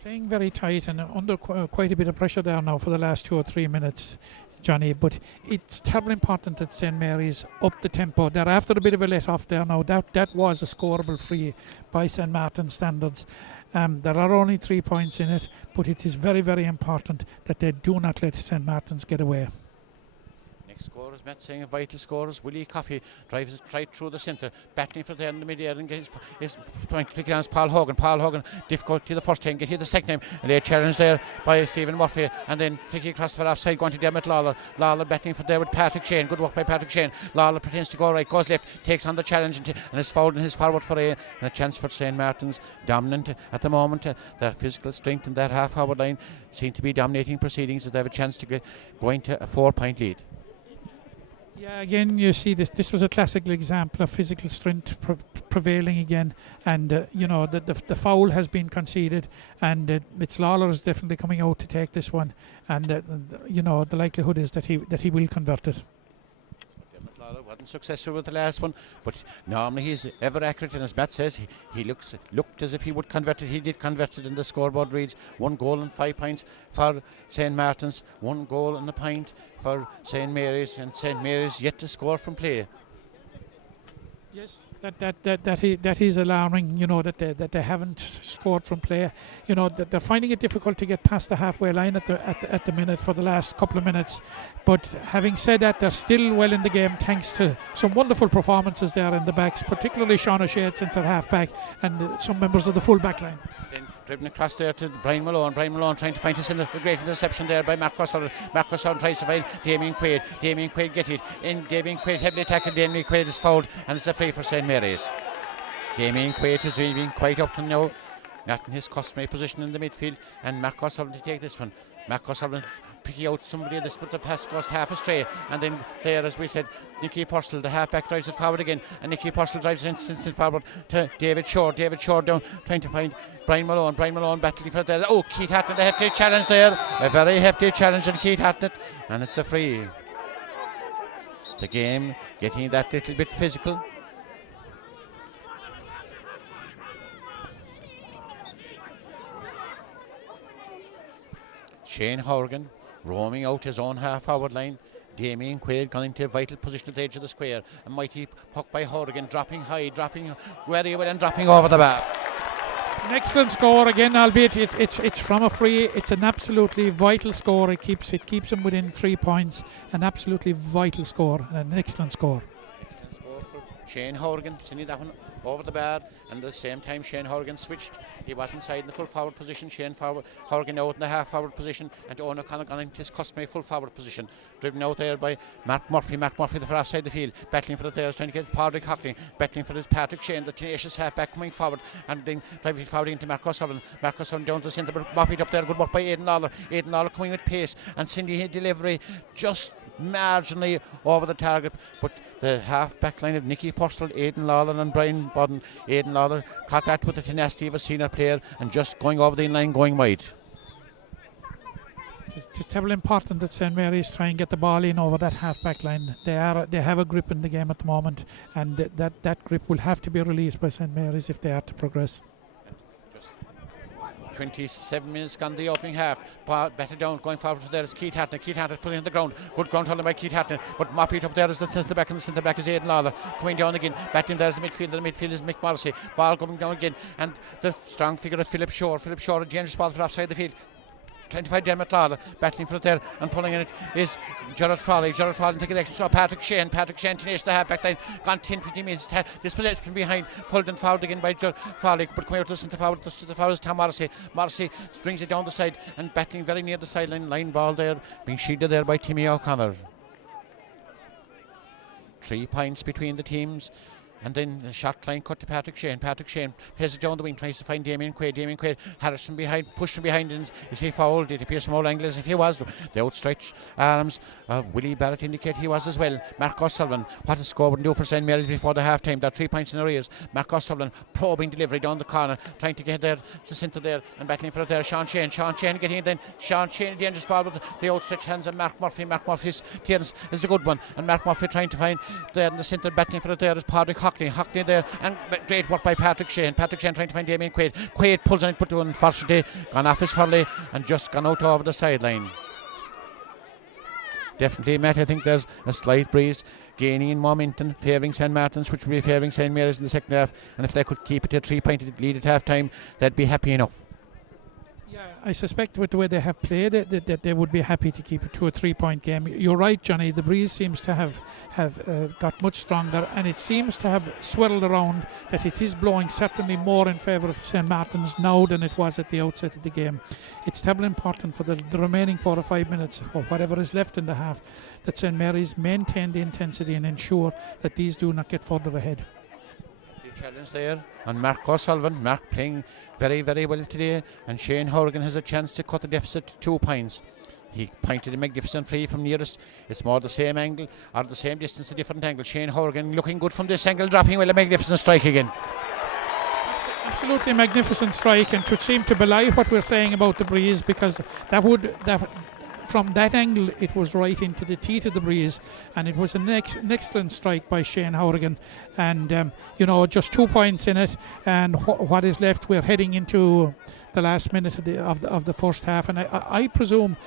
Playing very tight and under quite a bit of pressure there now for the last 2 or 3 minutes, Johnny, but it's terribly important that St. Mary's up the tempo. They're after a bit of a let off there now. That was a scoreable free by St. Martin's standards. There are only 3 points in it, but it is very, very important that they do not let St. Martin's get away. Scorers, Matt saying vital scorers. Willie Coffey drives right through the centre, battling for there in the mid-air and gets his point to flick it on Paul Hogan. Paul Hogan, difficulty the first time, get hit the second time, and they challenge there by Stephen Murphy, and then flicking across for offside, going to Dermot Lawler. Lawler battling for there with Patrick Shane. Good work by Patrick Shane. Lawler pretends to go right, goes left, takes on the challenge, and is fouled in his forward for and a chance for St. Martin's. Dominant at the moment. Their physical strength in that half-forward line seem to be dominating proceedings as they have a chance to get going to a 4-point lead. Yeah, again, you see this was a classical example of physical strength prevailing again, and the foul has been conceded, and it's Lawler is definitely coming out to take this one, and the likelihood is that he will convert it. Dermot Lawler wasn't successful with the last one, but normally he's ever accurate, and as Matt says, he looked as if he would convert it. He did convert it, and the scoreboard reads 1 goal and 5 points for St. Martin's, 1 goal and a point for St. Mary's, and St. Mary's yet to score from play. Yes, that is alarming. That they haven't scored from play. That they're finding it difficult to get past the halfway line at the minute for the last couple of minutes. But having said that, they're still well in the game thanks to some wonderful performances there in the backs, particularly Sean O'Shea at centre half back and some members of the full back line. Then driven across there to Brian Malone. Brian Malone trying to find his great interception there by Mark O'Sullivan. Mark O'Sullivan tries to find Damien Quaid. Damien Quaid get it. And Damien Quaid heavily tackled. Damien Quaid is fouled, and it's a free for St. Mary's. Damien Quaid is really quite up to now, not in his customary position in the midfield, and Mark O'Sullivan to take this one. Mark O'Sullivan picking out somebody this, but the pass goes half astray, and then there, as we said, Nicky Purcell, the halfback, drives it forward again, and Nicky Purcell drives it instant forward to David Shore. David Shore down, trying to find Brian Malone. Brian Malone battling for there. Oh, Keith Hatton, a hefty challenge there, a very hefty challenge on Keith Hatton, and it's a free. The game getting that little bit physical. Shane Horgan roaming out his own half-forward line. Damien Quaid gone into a vital position at the edge of the square. A mighty puck by Horgan, dropping high, dropping very well and dropping over the bar. An excellent score again, albeit it's from a free. It's an absolutely vital score. It keeps them within 3 points. An absolutely vital score and an excellent score. Excellent score for Shane Horgan sending that one over the bar, and at the same time Shane Horgan switched. He was inside in the full forward position. Shane Horgan out in the half forward position, and Owen O'Connor gone into his customary full forward position. Driven out there by Mark Murphy. Mark Murphy the far side of the field, battling for it there, trying to get Padraig Hockley, battling for his Patrick Shane, the tenacious half-back coming forward, and then driving forward into Mark O'Sullivan. Mark O'Sullivan down to the centre, but Moppy up there, good work by Aidan Lawler. Aidan Lawler coming with pace, and Cindy delivery just marginally over the target, but the half-back line of Nicky Purcell, Aidan Lawler and Brian Budden. Aidan Lawler caught that with the tenacity of a senior player and just going over the in-line, going wide. It's terribly important that St Mary's try and get the ball in over that half-back line. They have a grip in the game at the moment, and that grip will have to be released by St Mary's if they are to progress. 27 minutes gone the opening half. Ball better down, going forward to there is Keith Hatton. Keith Hatton putting it on the ground. Good ground holding by Keith Hatton. But Moppy up there is the centre back, and the centre back is Aidan Lawler. Coming down again. Batting there is the midfield. The midfield is Mick Morrissey. Ball coming down again. And the strong figure of Philip Shore. Philip Shore, a dangerous ball for offside the field. 25 Dermot Lawler battling for it there, and pulling in it is Gerard Frawley. Gerard Frawley taking action. So Patrick Shane tenacious the half back line, gone 10-20 minutes. This possession from behind, pulled and fouled again by Gerard Frawley, but coming out to the centre forward. The foul is Tom Morrissey. Morrissey strings it down the side and battling very near the sideline. Line ball there, being shielded there by Timmy O'Connor. 3 points between the teams. And then the shot line cut to Patrick Shane. Patrick Shane plays it down the wing, tries to find Damien Quaid. Damien Quaid, Harrison behind, pushed from behind. And is he fouled? It appears from all angles. If he was, the outstretched arms of Willie Barrett indicate he was as well. Mark O'Sullivan, what a score would do for St Mary's before the half time. They're 3 points in arrears. Mark O'Sullivan probing delivery down the corner, trying to get there to centre there and battling for it there. Sean Shane getting it then. Sean Shane, dangerous ball with the outstretched hands of Mark Murphy. Mark Murphy's clearance is a good one, and Mark Murphy trying to find there in the centre, battling for it there is Padraig Hockley. Hockley there, and great work by Patrick Shane. Patrick Shane trying to find Damien Quaid. Quaid pulls on it, but unfortunately gone off his hurley and just gone out over the sideline. Definitely, Matt, I think there's a slight breeze gaining in momentum, favouring St Martin's, which will be favouring St Mary's in the second half, and if they could keep it to a 3-point lead at half time, they'd be happy enough. Yeah, I suspect with the way they have played it, that they would be happy to keep it to a 3-point game. You're right, Johnny. The breeze seems to have got much stronger, and it seems to have swirled around that it is blowing certainly more in favour of St Martin's now than it was at the outset of the game. It's terribly important for the remaining 4 or 5 minutes, or whatever is left in the half, that St Mary's maintain the intensity and ensure that these do not get further ahead. Challenge there on Mark O'Sullivan. Mark playing very, very well today, and Shane Horgan has a chance to cut the deficit to 2 points. He pointed a magnificent free from nearest. It's more the same angle or the same distance, a different angle. Shane Horgan looking good from this angle, dropping well, a magnificent strike again. Absolutely magnificent strike, and to seem to belie what we're saying about the breeze, because from that angle it was right into the teeth of the breeze, and it was an excellent strike by Shane Horgan. And just 2 points in it, and what is left, we're heading into the last minute of the first half, and I presume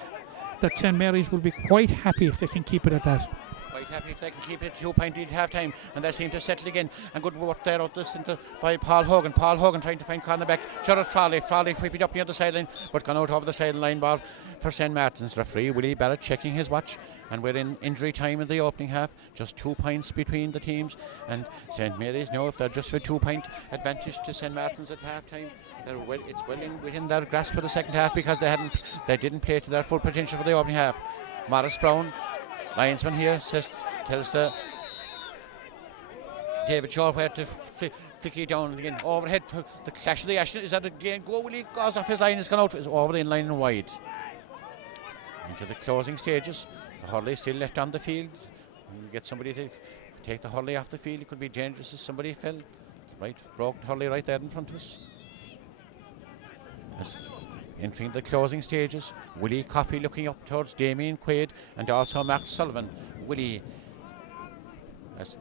that St Mary's will be quite happy if they can keep it at that. Quite happy if they can keep it 2-point lead at half time, and they seem to settle again. And good work there out the centre by Paul Hogan. Paul Hogan trying to find cornerback Gerard Frawley. Frawley whipped up near the sideline, but gone out over the sideline. Ball for St Martin's. Referee Willie Barrett checking his watch, and we're in injury time in the opening half. Just 2 points between the teams, and St Mary's know if they're just for 2-point advantage to St Martin's at half time, it's within their grasp for the second half, because they didn't play to their full potential for the opening half. Morris Brown, linesman here, tells the David Shaw where to flick it down again. Overhead, the clash of the action. Is that again? Willie goes off his line, it's gone out. It's over the in-line and wide. Into the closing stages. The hurley still left on the field. You get somebody to take the hurley off the field. It could be dangerous if somebody fell. Right, broken hurley right there in front of us. Entering the closing stages, Willie Coffey looking up towards Damien Quaid and also Mark Sullivan. Willie, as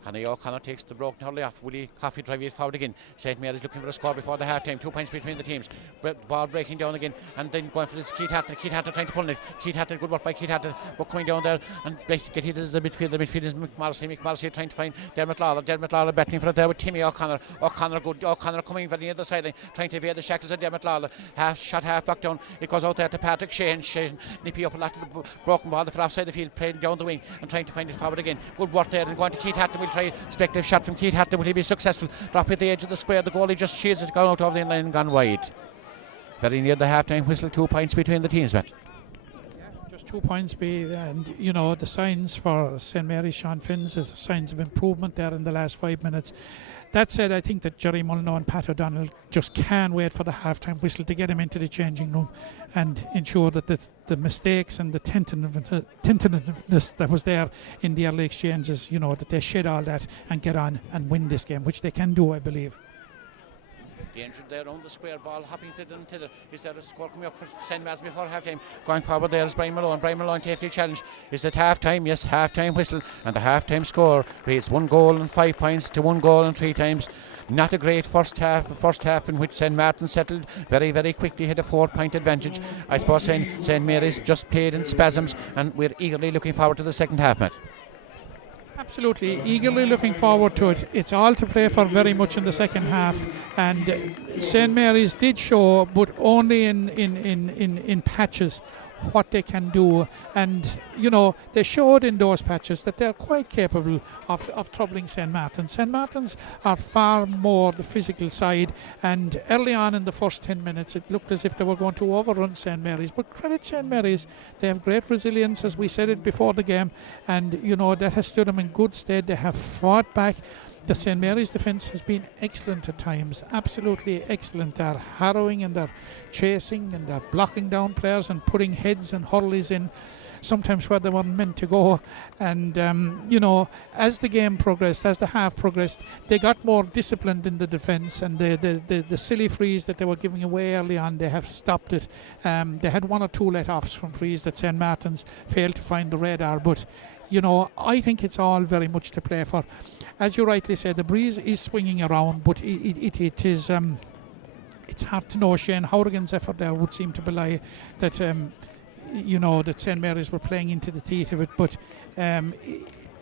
Connie O'Connor takes the broken hurley off. Willie Coffey driving it forward again. St Mary's looking for a score before the half time. 2 points between the teams. Ball breaking down again, and then going for this Keith Hatton. Keith Hatton trying to pull it. Keith Hatton, good work by Keith Hatton, but coming down there and get hit as the midfield. The midfield is Mick Morrissey trying to find Dermot Lawler. Dermot Lawler battling for it there with Timmy O'Connor. O'Connor coming very near the sideline, trying to evade the shackles of Dermot Lawler. Half blocked down. It goes out there to Patrick Shane. Shane nipping up a lot of the broken ball for offside the field, playing down the wing and trying to find it forward again. Good work there, and going to Keith Hatton. will try speculative shot from Keith Hatton. Will he be successful? Drop at the edge of the square. The goalie just shields it, gone out of the line and gone wide. Very near the half-time whistle. 2 points between the teams, Matt. Just 2 points, and you know the signs for St Mary's Sean Finns is signs of improvement there in the last 5 minutes. That said, I think that Jerry Mullineux and Pat O'Donnell just can't wait for the half-time whistle to get him into the changing room and ensure that the mistakes and the tentativeness that was there in the early exchanges, you know, that they shed all that and get on and win this game, which they can do, I believe. Danger there around the square, ball hopping to and thither. Is there a score coming up for St. Mary's before half time? Going forward there is Brian Malone. Brian Malone takes the challenge. Is it half time? Yes, half time whistle. And the half time score reads 1 goal and 5 points to 1 goal and 3 times. Not a great first half in which St. Martin settled very, very quickly, had a 4-point advantage. I suppose St. Mary's just played in spasms, and we're eagerly looking forward to the second half, Matt. Absolutely, eagerly looking forward to it. It's all to play for very much in the second half, and St Mary's did show, but only in patches, what they can do. And you know, they showed in those patches that they're quite capable of troubling St Martin's. St Martin's are far more the physical side, and early on in the first 10 minutes it looked as if they were going to overrun St Mary's, but credit St Mary's, they have great resilience, as we said it before the game, and you know that has stood them in good stead. They have fought back. The St Mary's defence has been excellent at times, absolutely excellent. They're harrowing and they're chasing and they're blocking down players and putting heads and hurleys in, sometimes where they weren't meant to go. And you know, as the game progressed, as the half progressed, they got more disciplined in the defence, and the silly frees that they were giving away early on, they have stopped it. They had 1 or 2 let-offs from frees that St Martin's failed to find the radar, but you know, I think it's all very much to play for. As you rightly said, the breeze is swinging around, but it is it's hard to know. Shane Hourigan's effort there would seem to belie that you know, that St Mary's were playing into the teeth of it, but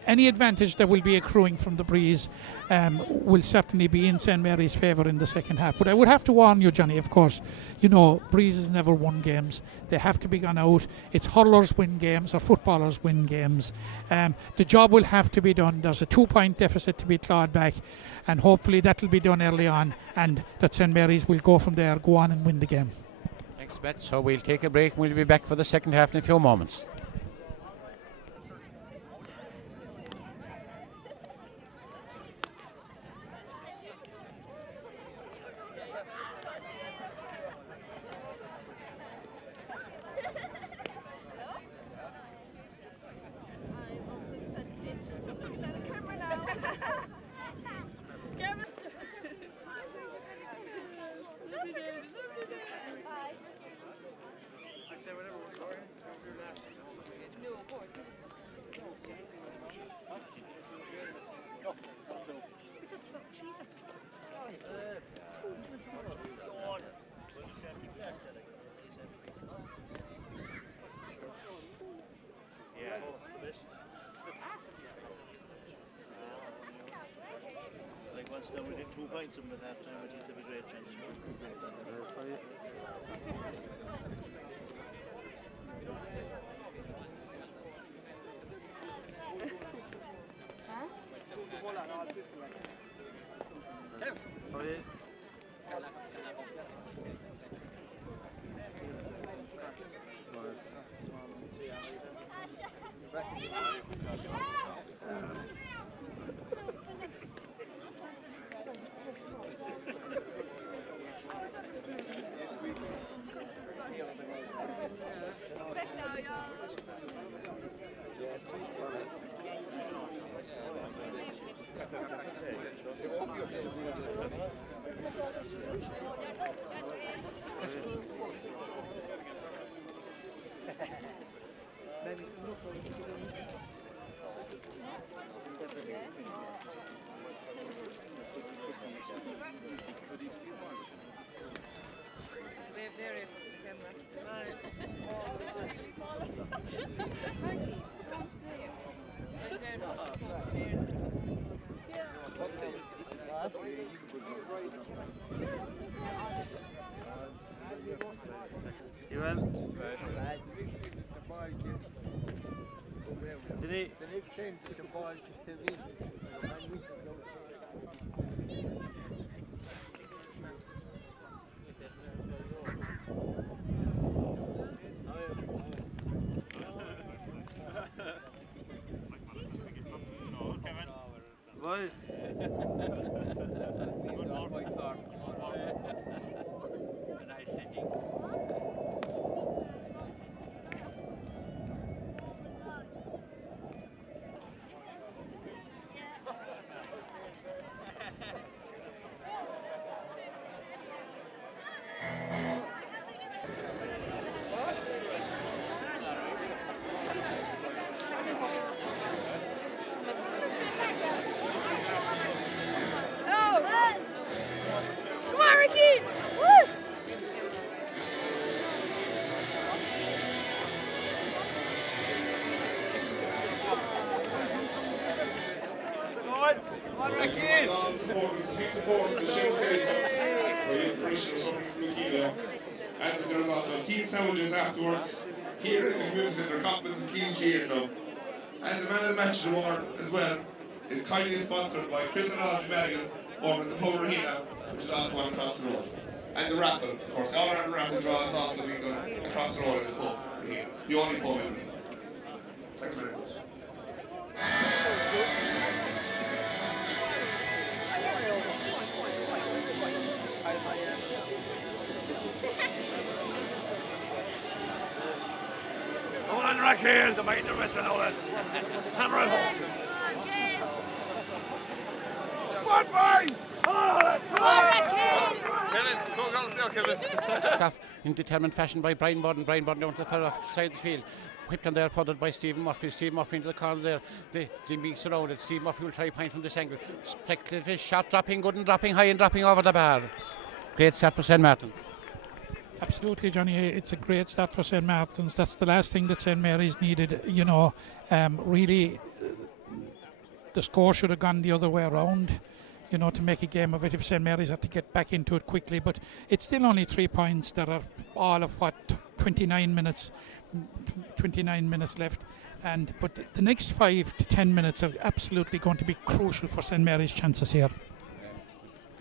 any advantage that will be accruing from the breeze will certainly be in St Mary's favour in the second half. But I would have to warn you, Johnny, of course, you know, breezes never won games. They have to be gone out. It's hurlers win games or footballers win games. The job will have to be done. There's a 2-point deficit to be clawed back, and hopefully that will be done early on, and that St Mary's will go from there, go on and win the game. Thanks, Matt. So we'll take a break and we'll be back for the second half in a few moments. Once done, we did 2 points of them at half time. I think they have a great chance. The next time the ball is in. Boys. Come on, Ricky! Woo! All supporters, big support to Shane Stadium for the operation suffering from leukemia. And there's also team sandwiches afterwards here in the community centre, Coppins and Keane Sheehan now. And the man of the match award as well is kindly sponsored by Chris and Algie Madigan over at the Pub Rahina, which is also on across the road. And the raffle, of course, the all-round raffle draw is also being done across the road in the Pub Rahina, the only pub in Rahina. Thank you very much. Come on, Raquel, the main rest of all hammer it home. Come on, boys! Come on, Kevin, go girls now, Kevin. Off in determined fashion by Brian Borden. Brian Borden down to the far off side of the field. Whipped on there, followed by Stephen Murphy. Stephen Murphy into the corner there. The being surrounded. Stephen Murphy will try a point from this angle. Speculative shot, dropping good and dropping high and dropping over the bar. Great start for St. Martin's. Absolutely, Johnny. It's a great start for St. Martin's. That's the last thing that St. Mary's needed. Really, the score should have gone the other way around, to make a game of it if St. Mary's had to get back into it quickly. But it's still only 3 points. There are all of 29 minutes left. But the next 5 to 10 minutes are absolutely going to be crucial for St. Mary's chances here.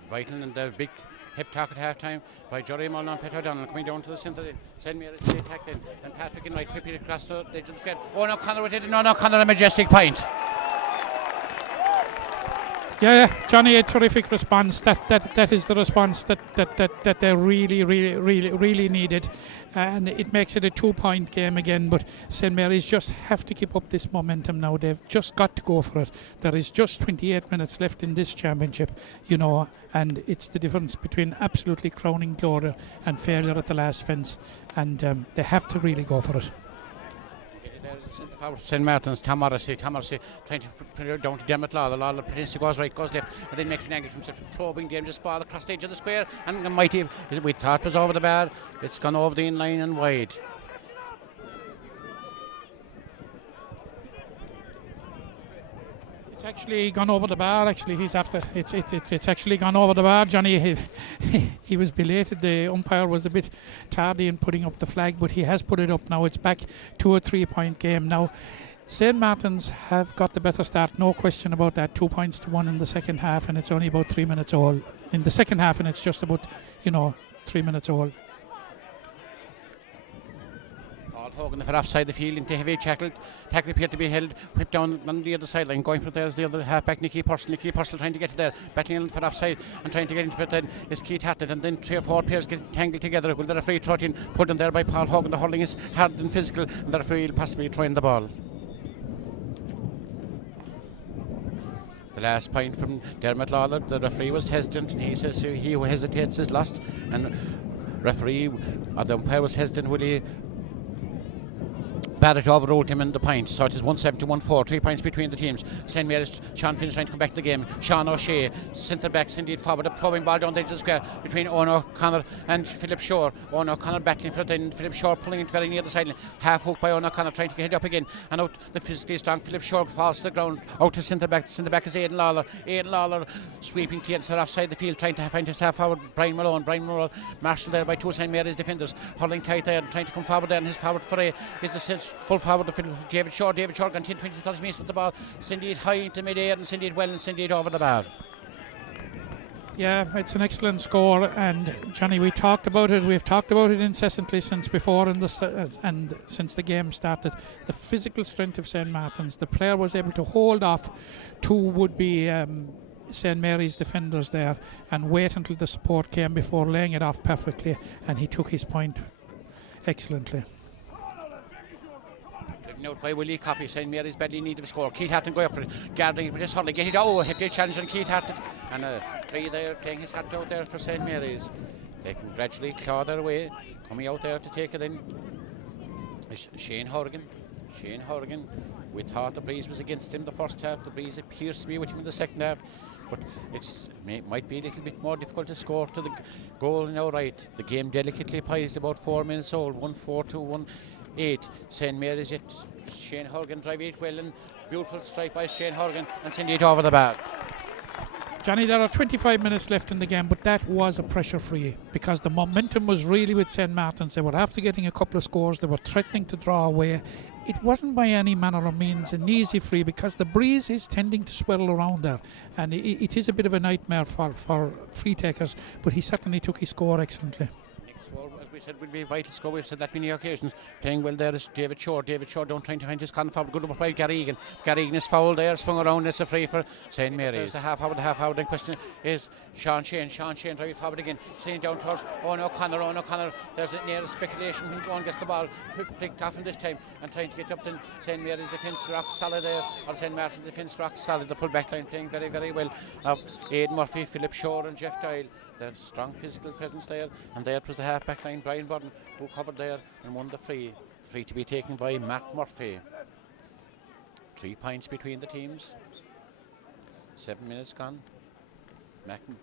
Vital and the big hip talk at half time by Jerry Mullen and Peter O'Donnell coming down to the centre. St. Mary's they attacked in, and Patrick and Wright quickly across the edge of the square. Owen O'Connor with it, and Owen O'Connor a majestic point. Yeah, Johnny, a terrific response. That is the response that they really needed, and it makes it a 2-point game again. But St. Mary's just have to keep up this momentum now. They've just got to go for it. There is just 28 minutes left in this championship, and it's the difference between absolutely crowning glory and failure at the last fence, and they have to really go for it. There's the centre forward St. Martin's, Tom Morrissey trying to put it down to Dermot Lawler. Lawler pretends to goes right, goes left, and then makes an angle from himself, probing dangerous ball across the edge of the square, and mighty, we thought it was over the bar, it's gone over the in-line and wide. It's actually gone over the bar. Actually, he's after. It's actually gone over the bar, Johnny. He was belated. The umpire was a bit tardy in putting up the flag, but he has put it up now. It's back to a 3-point game now. St. Martin's have got the better start, no question about that. 2 points to 1 in the second half, and it's only about 3 minutes old. In the second half, and it's just about 3 minutes old. Hogan for offside the field into heavy tackle. Tackle appeared to be held, whipped down on the other sideline. Going for there's the other halfback, Nicky Purcell. Nicky Purcell trying to get it there, battling for offside and trying to get into it. Then is Keith Hatton, and then 3 or 4 players get tangled together. Will the referee throw it in? Put in there by Paul Hogan. The hurling is hard and physical, and the referee will possibly throwing the ball. The last point from Dermot Lawler. The referee was hesitant, and he says he who hesitates is lost. And referee, or the umpire was hesitant. Will he? Barrett overruled him in the point, so it is 1-7-1-4, 3 points between the teams. St. Mary's, Sean Finn's trying to come back to the game. Sean O'Shea, centre backs indeed forward, a probing ball down the edge of the square between Owen O'Connor and Philip Shore. Owen O'Connor battling for it, then Philip Shore pulling it very near the sideline. Half hook by Owen O'Connor trying to get it up again, and out the physically strong Philip Shore falls to the ground, out to centre back. Centre back is Aidan Lawler. Aidan Lawler sweeping clearance offside the field, trying to find his half forward Brian Malone. Brian Malone marshalled there by 2 St. Mary's defenders, hurling tight there, trying to come forward there, and his forward foray is the full forward to David Shaw. David Shaw got 10, 20, 30 metres of the ball. Sending it high into mid-air and sending it well and sending it over the bar. Yeah, it's an excellent score, and Johnny, we talked about it. We've talked about it incessantly since before and since the game started. The physical strength of St. Martin's. The player was able to hold off two would-be St. Mary's defenders there and wait until the support came before laying it off perfectly, and he took his point excellently. Out by Willie Coffey, St. Mary's badly needed a score. Keith Hatton go up for it. Gardner with his hurley, get it. Oh, hefty challenge on Keith Hatton. And three there, playing his hat out there for St. Mary's. They can gradually claw their way. Coming out there to take it in. Shane Horgan. We thought the breeze was against him the first half. The breeze appears to be with him in the second half. But it might be a little bit more difficult to score to the goal now, right. The game delicately poised, about 4 minutes old. 1-4 to 1-8. St. Mary's yet. Shane Horgan drive it well, and beautiful strike by Shane Horgan and send it over the bar. Johnny, there are 25 minutes left in the game, but that was a pressure free because the momentum was really with St. Martin's. They were after getting a couple of scores. They were threatening to draw away. It wasn't by any manner or means an easy free because the breeze is tending to swirl around there, and it is a bit of a nightmare for free takers, but he certainly took his score excellently. Score, as we said, will be a vital score. We've said that many occasions. Playing well there is David Shaw. David Shaw don't trying to find his confidence. Good up by Gary Egan. Gary Egan is fouled there, swung around. It's a free for St. Mary's. The half hour. The question is Sean Shane drive it forward again. Sending down towards Owen O'Connor. There's a near speculation when one gets the ball flicked off him this time and trying to get up. Then St. Mary's defence rock solid there, or St. Martin's defence rock solid. The full back line playing very, very well of Aidan Murphy, Philip Shore and Jeff Doyle. Their strong physical presence there, and there was the half back line, Brian Burton, who covered there and won the free to be taken by Mark Murphy. 3 points between the teams. 7 minutes gone.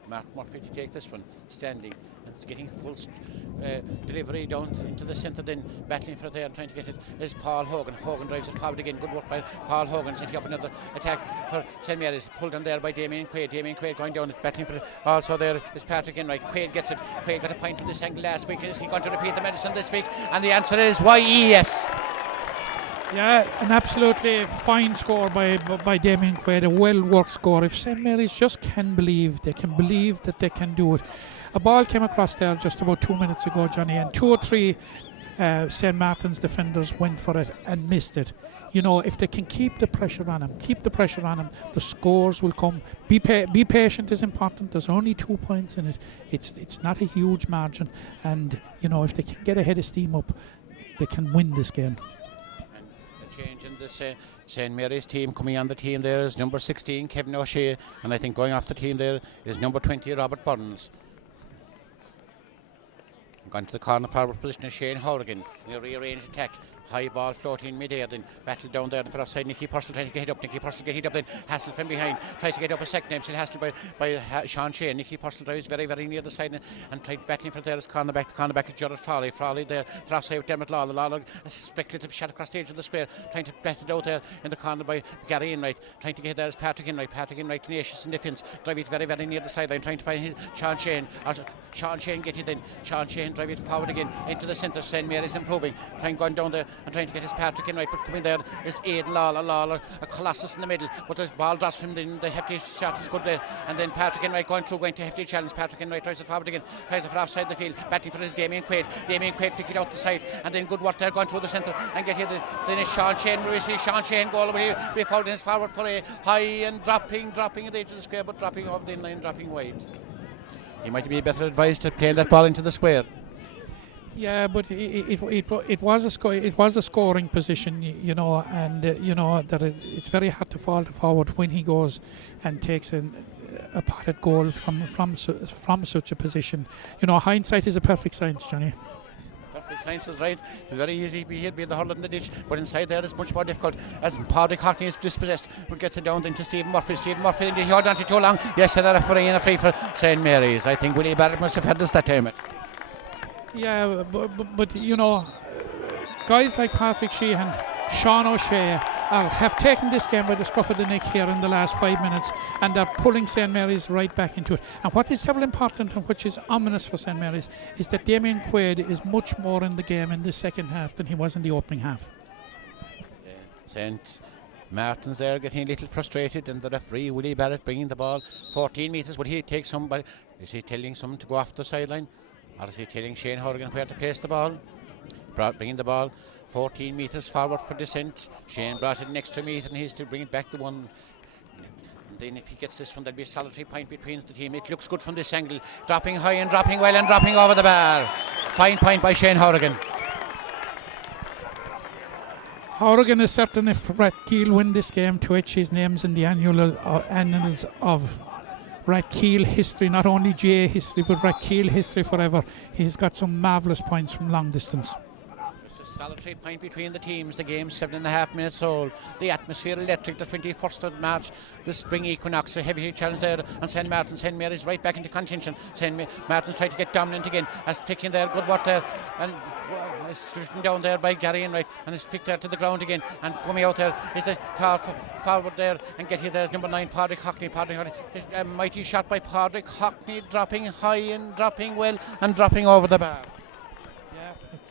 Mark Murphy to take this one, standing and it's getting full delivery down into the centre, then battling for it there and trying to get it is Paul Hogan. Hogan drives it forward again. Good work by Paul Hogan, setting up another attack for St. Mary's. Pulled on there by Damien Quaid. Damien Quaid going down, battling for it. Also there is Patrick Enright. Quaid gets it. Quaid got a point from this angle last week. Is he going to repeat the medicine this week? And the answer is yes. Yeah, an absolutely fine score by Damien Quaid, a well-worked score. If St. Mary's just can believe, they can believe that they can do it. A ball came across there just about 2 minutes ago, Johnny, and 2 or 3 St. Martin's defenders went for it and missed it. You know, if they can keep the pressure on them, the scores will come. Be patient is important. There's only 2 points in it. It's not a huge margin, and you know, if they can get ahead of steam up, they can win this game. Change in this St. Mary's team. Coming on the team there is number 16 Kevin O'Shea, and I think going off the team there is number 20 Robert Burns. Gone to the corner forward position of Shane Horgan in a rearranged attack. High ball floating mid-air, then battle down there for offside. Nicky Purcell trying to get it up. Nicky Purcell get it up, then Hassel from behind tries to get up a second time. Still Hassel by Sean Shane. Nicky Purcell drives very, very near the side and tried battling for there is cornerback. The cornerback is Gerard Frawley. Frawley there for offside with Dermot Lawler. Lawler a speculative shot across the edge of the square, trying to bat it out there in the corner by Gary Enright. Trying to get there is Patrick Enright. Patrick Enright tenacious in defence. Drive it very, very near the sideline, trying to find his Sean Shane. Sean Shane get it in. Sean Shane drive it forward again into the centre. St. Mary's improving, trying going down there and trying to get his Patrick Enright, but coming there is Aidan Lawler, a colossus in the middle, but the ball drops from him. Then the hefty shot is good there, and then Patrick Enright going to hefty challenge. Patrick Enright tries it forward again, tries it for offside the field, battling for his Damien Quaid. Damien Quaid flick it out the side, and then good work there going through the centre and get here. Then is Sean Shane. We see Sean Shane goal away. We fouled his forward for a high and dropping at the edge of the square, but dropping off the inline, dropping wide. He might be better advised to play that ball into the square. Yeah, but it was a scoring position, you know, and you know that it's very hard to fall forward when he goes and takes a potted goal from such a position. You know, hindsight is a perfect science, Johnny. Perfect science is right. It's very easy to be the hurl in the ditch, but inside there it's much more difficult. As Paddy Cockney is dispossessed, who gets it down into Stephen Murphy. Stephen Murphy, did he hold on to too long? Yes, and a referee and a free for St. Mary's. I think Willie Barrett must have had this that time. Yeah, but you know, guys like Patrick Sheehan, Sean O'Shea have taken this game by the scruff of the neck here in the last 5 minutes, and they're pulling St. Mary's right back into it. And what is terribly important and which is ominous for St. Mary's is that Damien Quaid is much more in the game in the second half than he was in the opening half. St. Martin's there getting a little frustrated, and the referee, Willie Barrett, bringing the ball 14 metres. Would he take somebody? Is he telling someone to go off the sideline? Or is he telling Shane Horgan where to place the ball? Bringing the ball 14 metres forward for descent. Shane brought it an extra metre, and he's to bring it back to one. And then if he gets this one, there'll be a solitary point between the team. It looks good from this angle. Dropping high and dropping well and dropping over the bar. Fine point by Shane Horgan. Horgan is certain if Rathkeale win this game to etch his names in the annals of Rathkeale history, not only GA history but Rathkeale history forever. He's got some marvellous points from long distance. Just a solitary point between the teams. The game's 7.5 minutes old. The atmosphere electric. The 21st of March, the spring equinox, a heavy challenge there. And St. Martin's, St. Mary's right back into contention. St. Martin's trying to get dominant again. As flicking there, good work there. And it's written down there by Gary Enright, and it's flicked there to the ground again. And coming out there is the car forward there, and get here there's number 9, Padraig Hockney. A mighty shot by Padraig Hockney, dropping high and dropping well and dropping over the bar.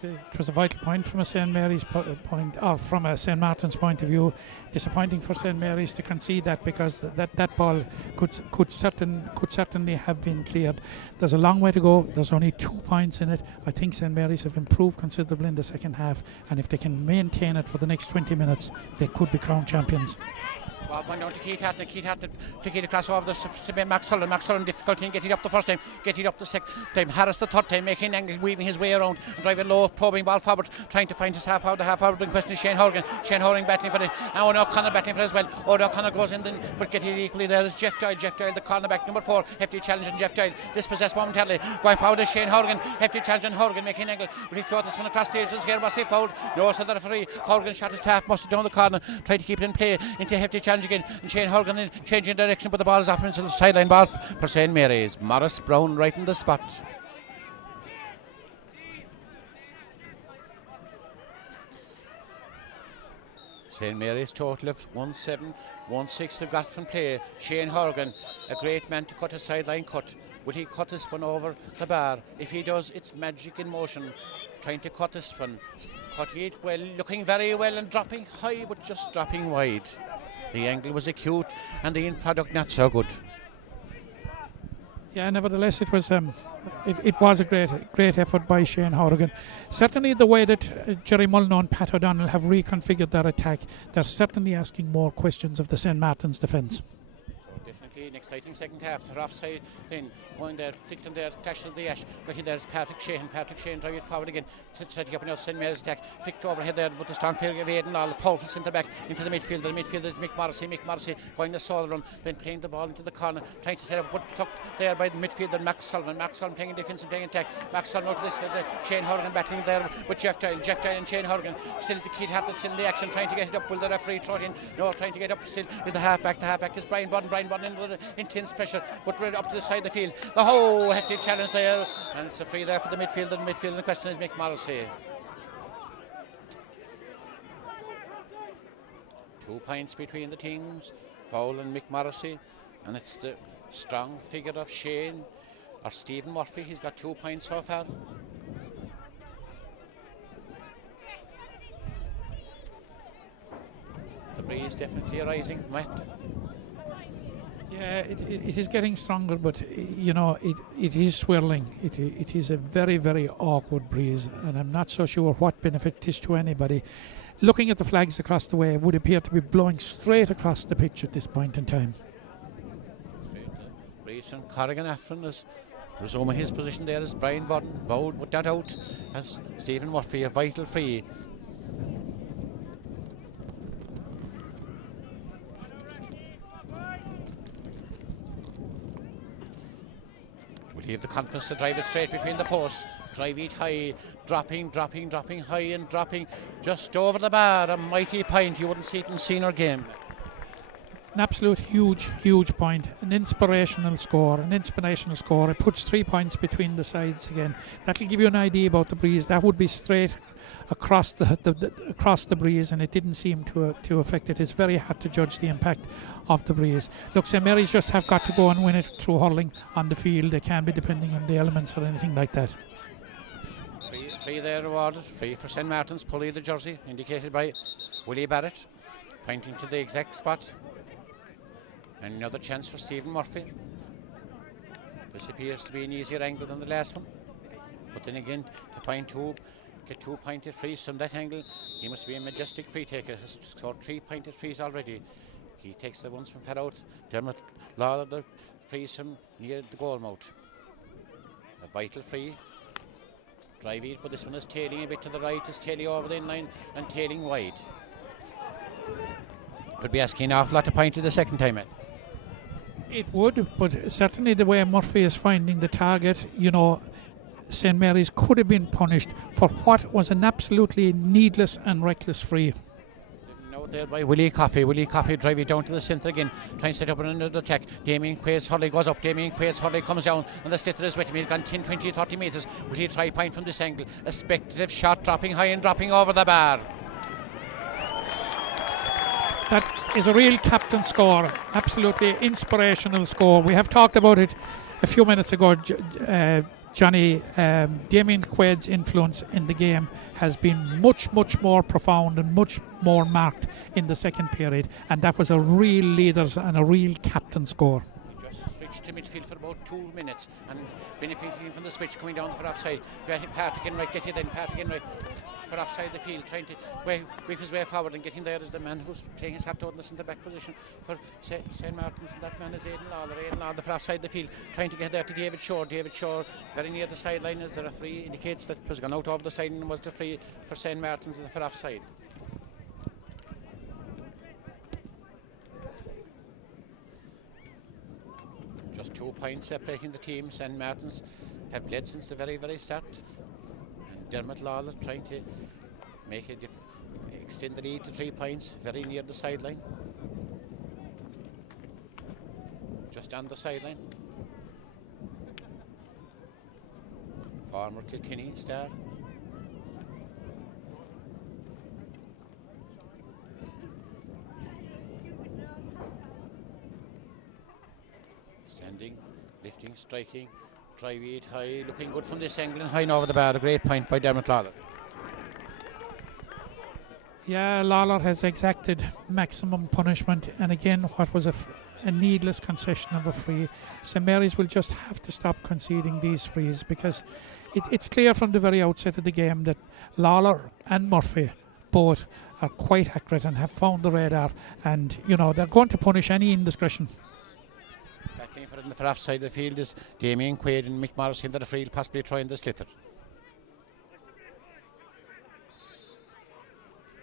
It was a vital point from a St. Mary's from a St. Martin's point of view. Disappointing for St. Mary's to concede that, because that ball could certainly have been cleared. There's a long way to go. There's only 2 points in it. I think St. Mary's have improved considerably in the second half, and if they can maintain it for the next 20 minutes, they could be crowned champions. Ball going down to Keith Hatton. Keith Hatton flicking across over the Max Sullivan. Max Sullivan difficulty in getting it up the first time, getting it up the second time. Harris the third time, making an angle, weaving his way around, and driving low, probing ball forward, trying to find his half out. In question is Shane Horgan. Shane Horgan battling for it. And Owen O'Connor battling for it as well. Owen O'Connor goes in, but getting equally there is Jeff Doyle. Jeff Doyle, the cornerback, number 4. Hefty challenging Jeff Doyle. Dispossessed momentarily. Going forward is Shane Horgan. Hefty challenging Horgan, making an angle. But he thought this one across the edges here. Was he fouled? No, said the referee. Horgan shot his half, musted down the corner, tried to keep it in play into Hefty challenge again. And Shane Horgan then changing direction, but the ball is off into the sideline ball for St. Mary's. Morris Brown right in the spot. St. Mary's total of 1-7, 1-6 they've got from play. Shane Horgan, a great man to cut a sideline cut. Will he cut this one over the bar? If he does, it's magic in motion. Trying to cut this one. Cutting it well, looking very well and dropping high, but just dropping wide. The angle was acute and the end product not so good. Yeah, nevertheless, it was a great effort by Shane Horgan. Certainly, the way that Jerry Mullen and Pat O'Donnell have reconfigured their attack, they're certainly asking more questions of the St. Martin's defence. Definitely an exciting second half. They're offside, then going there, flicked there, clash of the ash. Got in there is Patrick Shane. Patrick Shane driving it forward again, setting up now St. Mary's attack. Flicked overhead there, but the strong figure of Aidan all powerful centre back into the midfield. The midfield is Mick Morrissey. Mick Morrissey going the solo run, then playing the ball into the corner, trying to set up, but plucked there by the midfielder Max Sullivan. Max Sullivan playing in defence and playing attack. Max Sullivan out to this, Shane Horgan battling there with Jeff Doyle. Jeff Doyle and Shane Horgan still the Keith Hatton, still in the action, trying to get it up. Will the referee throw it in? No, trying to get up still is the halfback. The halfback is Brian Budden. Brian Budden into the intense pressure, but right up to the side of the field. The whole hefty challenge there, and it's a free there for the midfield. The midfield, the question is Mick Morrissey. 2 points between the teams, foul and Mick Morrissey, and it's the strong figure of Shane or Stephen Murphy. He's got 2 points so far. The breeze definitely rising, Matt. Yeah, it is getting stronger, but you know it is swirling. It is a very, very awkward breeze, and I'm not so sure what benefit it is to anybody. Looking at the flags across the way, it would appear to be blowing straight across the pitch at this point in time. Breeze from Corrigan Affron is resuming his position there as Brian Budden, bowled but not out as Stephen Murphy, a vital free. He have the confidence to drive it straight between the posts, drive it high, dropping high and dropping just over the bar. A mighty point. You wouldn't see it in senior game. An absolute huge point. An inspirational score. It puts 3 points between the sides again. That'll give you an idea about the breeze. That would be straight across the breeze, and it didn't seem to affect it. It's very hard to judge the impact of the breeze. Look, St. Mary's just have got to go and win it through hurling on the field. They can't be depending on the elements or anything like that. Free there awarded. Free for St. Martin's. Pulley the jersey indicated by Willie Barrett. pointing to the exact spot. And another chance for Stephen Murphy. This appears to be an easier angle than the last one. But then again, to get 2 pointed frees from that angle, he must be a majestic free taker. Has scored 3 pointed frees already. He takes the ones from far out. Dermot Lawler the frees from near the goal mouth. A vital free. Drive it, but this one is tailing a bit to the right, is tailing over the inline and tailing wide. Could be asking an awful lot of pointed the second time. It would, but certainly the way Murphy is finding the target, St. Mary's could have been punished for what was an absolutely needless and reckless free. Now there by Willie Coffey. Willie Coffey drive it down to the centre again, trying to set up another attack. Damien Quaid's Hurley goes up. Damien Quaid's Hurley comes down, and the sliotar is with him. He's gone 10, 20, 30 metres. Will he try point from this angle? A speculative shot dropping high and dropping over the bar. That is a real captain score, absolutely inspirational score. We have talked about it a few minutes ago, Johnny. Damien Quaid's influence in the game has been much, much more profound and much more marked in the second period, and that was a real leaders and a real captain score. Just switched to midfield for about 2 minutes and benefiting from the switch coming down for offside. Patrick Enright getting then Patrick Enright for offside the field, trying to weave his way forward, and getting there is the man who's playing his hat out in the centre back position for St. Martin's, and that man is Aidan Lawler. Aidan Lawler for offside the field, trying to get there to David Shore. David Shore very near the sideline as the referee indicates that it was gone out over the side and was the free for St. Martin's for offside. Just 2 points separating the team. St. Martin's have led since the very, very start. And Dermot Lawler trying to make a extend the lead to 3 points, very near the sideline. Just on the sideline. Former Kilkenny star. Standing, lifting, striking, drive it high, looking good from this angle and high and over the bar. A great point by Dermot Lawler. Yeah, Lawler has exacted maximum punishment, and again, what was a needless concession of a free. St. Mary's will just have to stop conceding these frees, because it's clear from the very outset of the game that Lawler and Murphy both are quite accurate and have found the radar, and they're going to punish any indiscretion. Battling for it in the far side of the field is Damien Quaid and Mick Morrissey in the field, possibly trying the sliotar.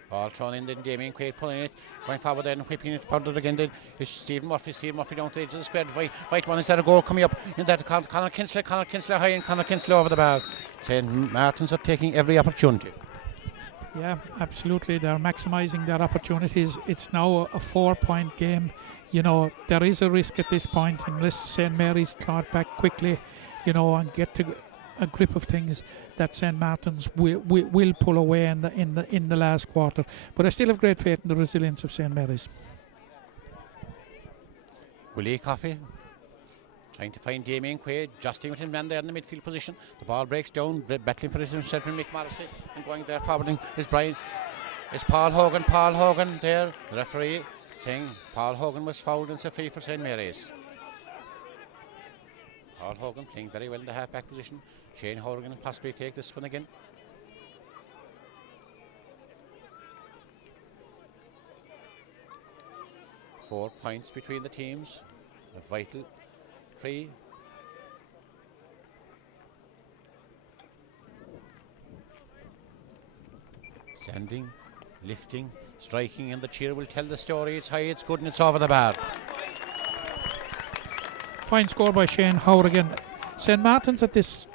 Ball thrown in, then Damien Quaid pulling it, going forward then, whipping it further again. Then is Stephen Murphy. Stephen Murphy down to the edge of the square. White one, is there a goal coming up? In that Conor Kinsley high, and Conor Kinsley over the bar. St. Martin's are taking every opportunity. Yeah, absolutely. They're maximising their opportunities. It's now a 4-point game. There is a risk at this point unless St. Mary's claw back quickly, and get to a grip of things, that St. Martin's will pull away in the last quarter. But I still have great faith in the resilience of St. Mary's. Willie Coffey trying to find Damien Quaid, justing with his man there in the midfield position. The ball breaks down, battling for himself from Mick Morrissey, and going there forwarding is Paul Hogan. Paul Hogan there, the referee saying Paul Hogan was fouled and it's a free for St. Mary's. Paul Hogan playing very well in the half-back position. Shane Horgan possibly take this one again. Four points between the teams. A vital free. Standing, lifting, striking, and the cheer will tell the story. It's high, it's good, and it's over the bar. Fine score by Shane Horgan. St. Martin's at this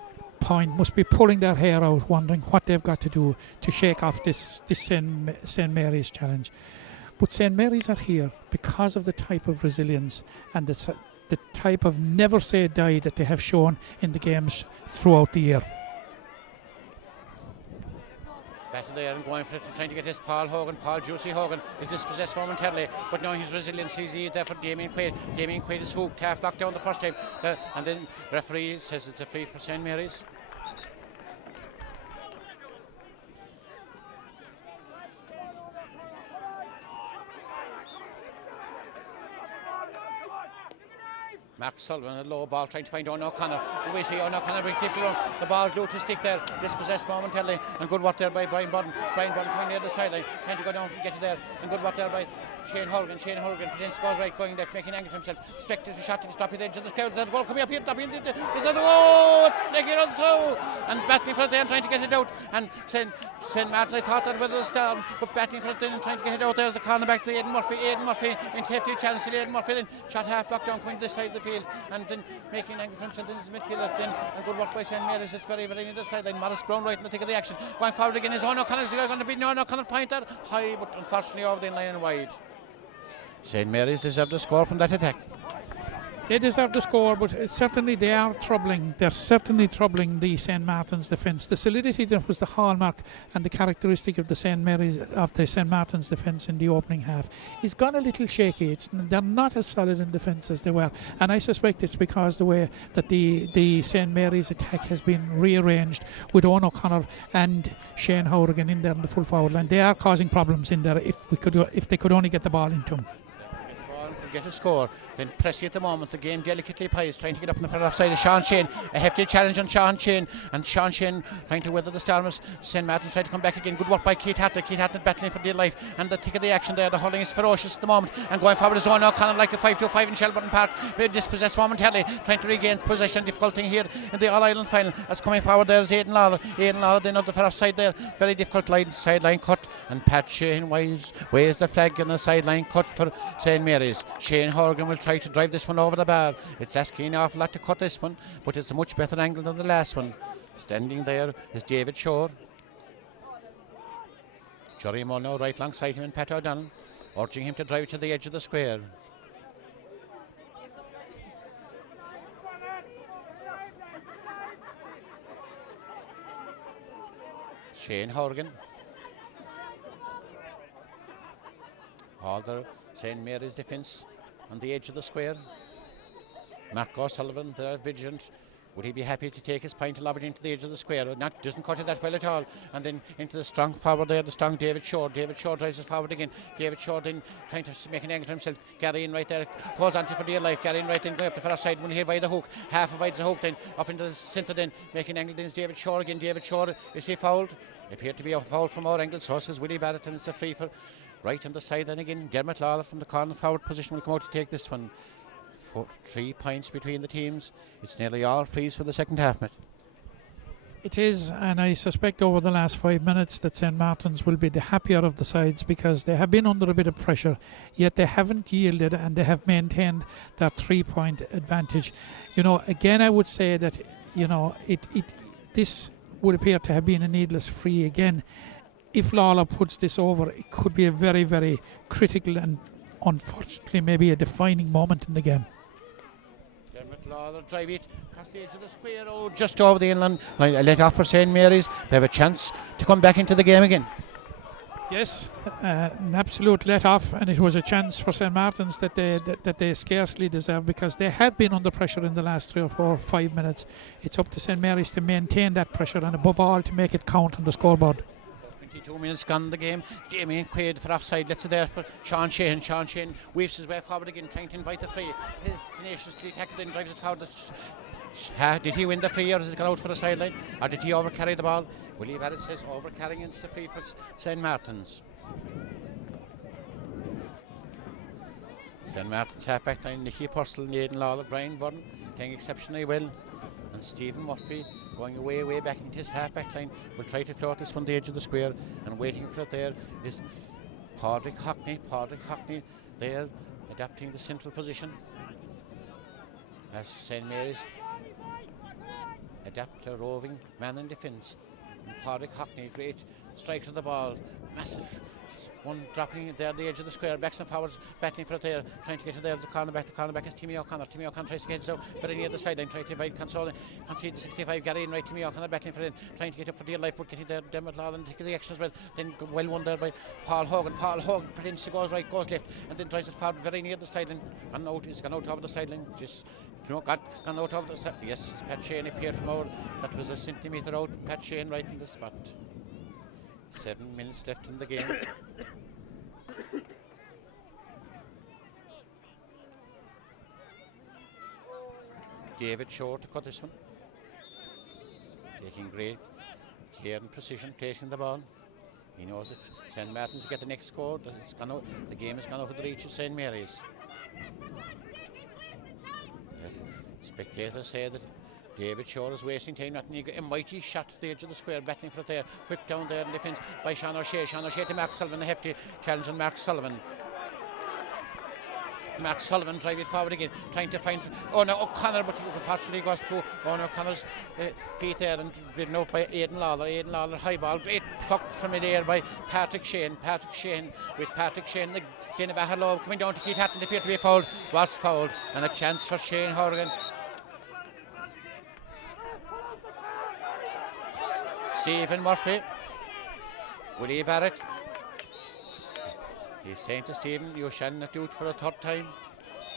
point must be pulling their hair out, wondering what they've got to do to shake off this St. Mary's challenge. But St. Mary's are here because of the type of resilience and the type of never say die that they have shown in the games throughout the year. Battle there and going for it, trying to get this Paul Juicy Hogan is dispossessed momentarily, but now his resilience is there for Damien Quaid. Damien Quaid is hooked, half blocked down the first time, and then referee says it's a free for St. Mary's. Mark Sullivan, a low ball, trying to find Owen O'Connor. We see Owen O'Connor being tipped around. The ball glued to stick there, dispossessed momentarily, and good work there by Brian Budden. Brian Budden coming near the sideline, trying to go down to get it there, and good work there by Shane Horgan. Shane Horgan pretends to go right, going left, making an angle for himself. Spectre to shot to stop at the edge of the square. There's a goal coming up here. Is that it's taking on so, and battling for it there and trying to get it out. And St. Martin's, I thought that whether the Storm, but battling for it then and trying to get it out. There's the corner back to Aidan Murphy. Aidan Murphy in hefty chance. Aidan Murphy then shot half block down, coming to this side of the field, and then making an angle for himself in his midfielder. Then and good work by St. Mary's. It's very, very near the sideline. Morris Brown right in the thick of the action. Going forward again is Owen O'Connor. Is going to be Owen O'Connor pointer high, but unfortunately over the line and wide. St. Mary's deserved a score from that attack. They deserve the score, but certainly they are troubling. They're certainly troubling the St. Martin's defence. The solidity that was the hallmark and the characteristic of the St. Martin's defence in the opening half is gone a little shaky. They're not as solid in defence as they were, and I suspect it's because the way that the St. Mary's attack has been rearranged with Owen O'Connor and Shane Horgan in there in the full forward line. They are causing problems in there. If they could only get the ball into them. Get a score, then Pressy at the moment, the game delicately plays, trying to get up in the far offside of Sean Shane. A hefty challenge on Sean Shane, and Sean Shane trying to weather the storms. St. Martin's trying to come back again. Good work by Keith Hatton. Keith Hatton battling for dear life, and the tick of the action there. The hurling is ferocious at the moment, and going forward is Owen O'Connor like a 5-2-5 in Shelburne Park. Very dispossessed momentarily, trying to regain possession. Difficult thing here in the All-Ireland final. As coming forward there is Aidan Lawler. Aidan Lawler then on the far offside there. Very difficult sideline cut, and Pat Shane waves the flag on the sideline cut for St. Mary's. Shane Horgan will try to drive this one over the bar. It's asking an awful lot to cut this one, but it's a much better angle than the last one. Standing there is David Shore. Jerry Mulno right alongside him and Pat O'Donnell, urging him to drive to the edge of the square. Shane Horgan. All the St. Mary's defence on the edge of the square. Mark O'Sullivan, they're vigilant. Would he be happy to take his point to lob it into the edge of the square? Doesn't cut it that well at all. And then into the strong forward there, the strong David Shore. David Shore drives it forward again. David Shore then trying to make an angle for himself. Gary in right there, holds on to for dear life. Gary in right then going up the far side when here by the hook. Half avoids the hook then, up into the centre then, making an angle then is David Shore again. David Shore, is he fouled? Appeared to be a foul from our angle, so says Willie Barrett, and it's a free for right on the side. Then again, Dermot Lawler from the corner forward position will come out to take this one. 3 points between the teams. It's nearly all frees for the second half, Matt. It is, and I suspect over the last 5 minutes that St. Martin's will be the happier of the sides because they have been under a bit of pressure, yet they haven't yielded and they have maintained their 3-point advantage. Again, I would say that, this would appear to have been a needless free again. If Lawler puts this over, it could be a very, very critical and unfortunately maybe a defining moment in the game. Dermot Lawler drive it across the edge of the square, just over the inland line. Let off for St. Mary's. They have a chance to come back into the game again. Yes, an absolute let off, and it was a chance for St. Martin's that they scarcely deserve because they have been under pressure in the last 3 or 4 or 5 minutes. It's up to St. Mary's to maintain that pressure and above all to make it count on the scoreboard. 22 minutes gone in the game. Damien Quaid for offside. Let's it there for Sean Shane. Sean Shane weaves his way forward again, trying to invite the free. His tenaciously tackled in, drives it forward. Did he win the free, or has it gone out for the sideline, or did he overcarry the ball? Willie Barrett says overcarrying, and it's the free for St. Martin's. St. Martin's half back line, Nicky Purcell, Aidan Lawler, Brian Byrne playing exceptionally well, and Stephen Murphy going way back into his half back line. Will try to float this one to the edge of the square, and waiting for it there is Padraig Hockney. Padraig Hockney there adapting the central position as St. Mary's adapt a roving man in defence. And Padraig Hockney, great striker of the ball, massive one dropping there at the edge of the square, backs and forwards, battling for it there, trying to get it there. The cornerback is Timmy O'Connor. Timmy O'Connor tries to get it out very near the sideline, trying to invite concede the 65, Gary in right. Timmy O'Connor battling for it, trying to get up for dear life, but getting there. Dermot Lawler and taking the action as well. Then well won there by Paul Hogan. Paul Hogan pretends to goes right, goes left, and then drives it forward very near the sideline. And out, it's gone out over the sideline. Gone out over the side. Yes, Pat Shane appeared from out. That was a centimetre out. Pat Shane right in the spot. 7 minutes left in the game. David Shore to cut this one. Taking great care and precision, placing the ball. He knows if St. Martin's get the next score, the game has gone out of the reach of St. Mary's. Spectators say that David Shore is wasting time. A mighty shot to the edge of the square, battling for it there. Whipped down there in defence by Sean O'Shea. Sean O'Shea to Mark Sullivan, a hefty challenge on Mark Sullivan. Mark Sullivan drive it forward again, trying to find O'Connor, but unfortunately goes through O'Connor's feet there and driven out by Aidan Lawler. Aidan Lawler, high ball, great pluck from midair by Patrick Shane. Patrick Shane, the Geneva Hello coming down to Keith Hatton, appeared to be fouled, was fouled, and a chance for Shane Horgan. Stephen Murphy, Willie Barrett. He's saying to Stephen, you shall not do it for a third time.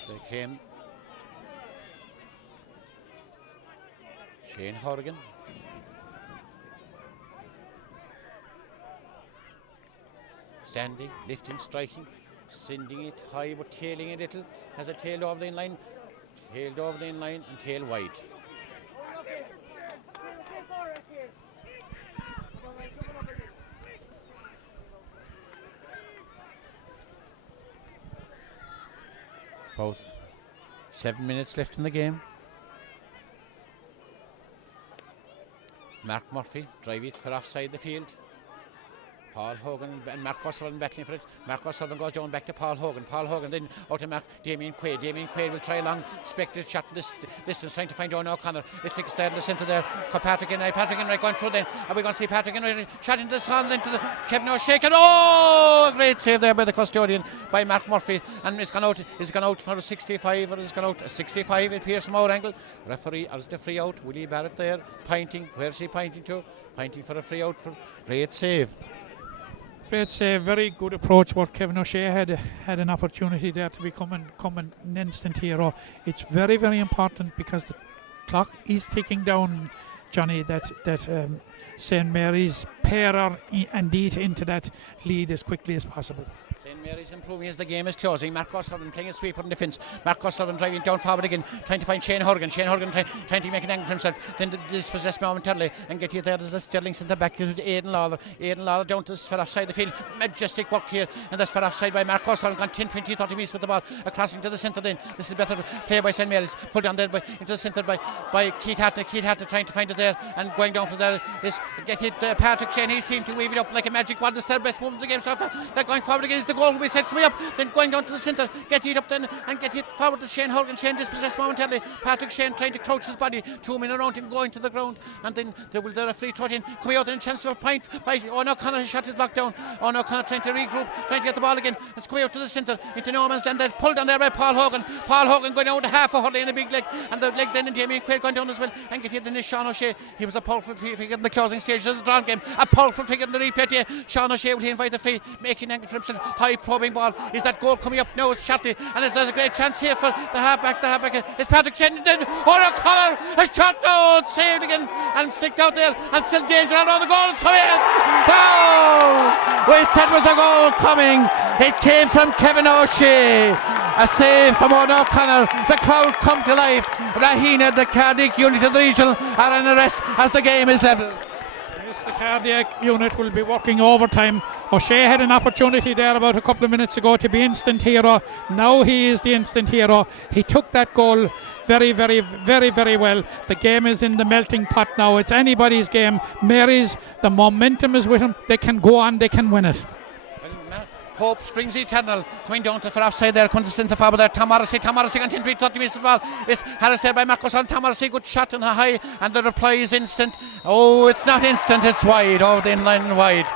They claim Shane Horgan. Standing, lifting, striking, sending it high but tailing a little. Has a tailed over the in-line, tailed over the in-line and tail wide. About 7 minutes left in the game. Mark Murphy drive it for offside the field. Paul Hogan and Mark O'Sullivan battling for it. Mark O'Sullivan goes down back to Paul Hogan. Paul Hogan then out to Damien Quaid. Damien Quaid will try a long speculative shot to this distance, trying to find John O'Connor. It's fixed there in the centre there. Patrick Enright. Patrick Enright going through then. Are we going to see Patrick Enright shot into the sun, into the Kevin O'Shea? Oh, great save there by the custodian, by Mark Murphy. And it's gone out for a 65, or it's gone out a 65 at Pearson Moore angle. Referee as the free out. Willie Barrett there pointing. Where's he pointing to? Pointing for a free out. For great save. Great save, very good approach. What Kevin O'Shea had an opportunity there to become an instant hero. It's very, very important because the clock is ticking down, Johnny, that St. Mary's pair indeed into that lead as quickly as possible. St. Mary's improving as the game is closing. Mark O'Sullivan playing a sweeper in defence. Mark O'Sullivan driving down forward again, trying to find Shane Horgan. Shane Horgan trying to make an angle for himself. Then dispossessed momentarily and get you there. There's a Sterling centre back to Aidan Lawler. Aidan Lawler down to for offside the field. Majestic work here, and that's for offside by Mark O'Sullivan. Gone 10, 20, 30 metres with the ball. Across into the centre then. This is better play by St. Mary's. Pulled down there into the centre by Keith Hatton. Keith Hatton trying to find it there and going down from there. Is get hit Patrick Shane. He seemed to weave it up like a magic wand. The third best moment of the game so far. They're going forward again. Is the goal we said coming up, then going down to the centre, get it up then and get it forward to Shane Horgan. Shane dispossessed momentarily. Patrick Shane trying to crouch his body, 2 men around him going to the ground, and then there a free throw in coming out and a chance of a point by O'Connor. He shot his block down. O'Connor trying to regroup, trying to get the ball again. It's coming out to the centre into no man's land. Then pulled down there by Paul Hogan. Paul Hogan going down with half a hurley in a big leg, and the leg then in Damien Quaid going down as well and get hit. Then is Sean O'Shea. He was a powerful figure in the closing stages of the drawn game, a powerful figure in the replay here. Sean O'Shea will invite the free, making angle for himself. High probing ball. Is that goal coming up now? It's Shatley, and there's a great chance here for the halfback. It's Patrick Shane. Then O'Connor has shot down, saved again, and flicked out there, and still danger around the goal. It's coming in. Oh! We said was the goal coming. It came from Kevin O'Shea. A save from O'Connor. The crowd come to life. Rahina, the cardiac unit of the regional, are in arrest as the game is level. Yes, the cardiac unit will be working overtime. O'Shea had an opportunity there about a couple of minutes ago to be instant hero. Now he is the instant hero. He took that goal very, very, very, very well. The game is in the melting pot now. It's anybody's game. Mary's, the momentum is with them. They can go on, they can win it. Hope springs eternal. Coming down to for offside there. Comes to centre forward there. Tom Morrissey continues 30 metres the ball. It's Harris there by Marcus on. Tom Morrissey, good shot and a high, and the reply is instant. Oh, it's not instant, it's wide. Oh, the inline and wide.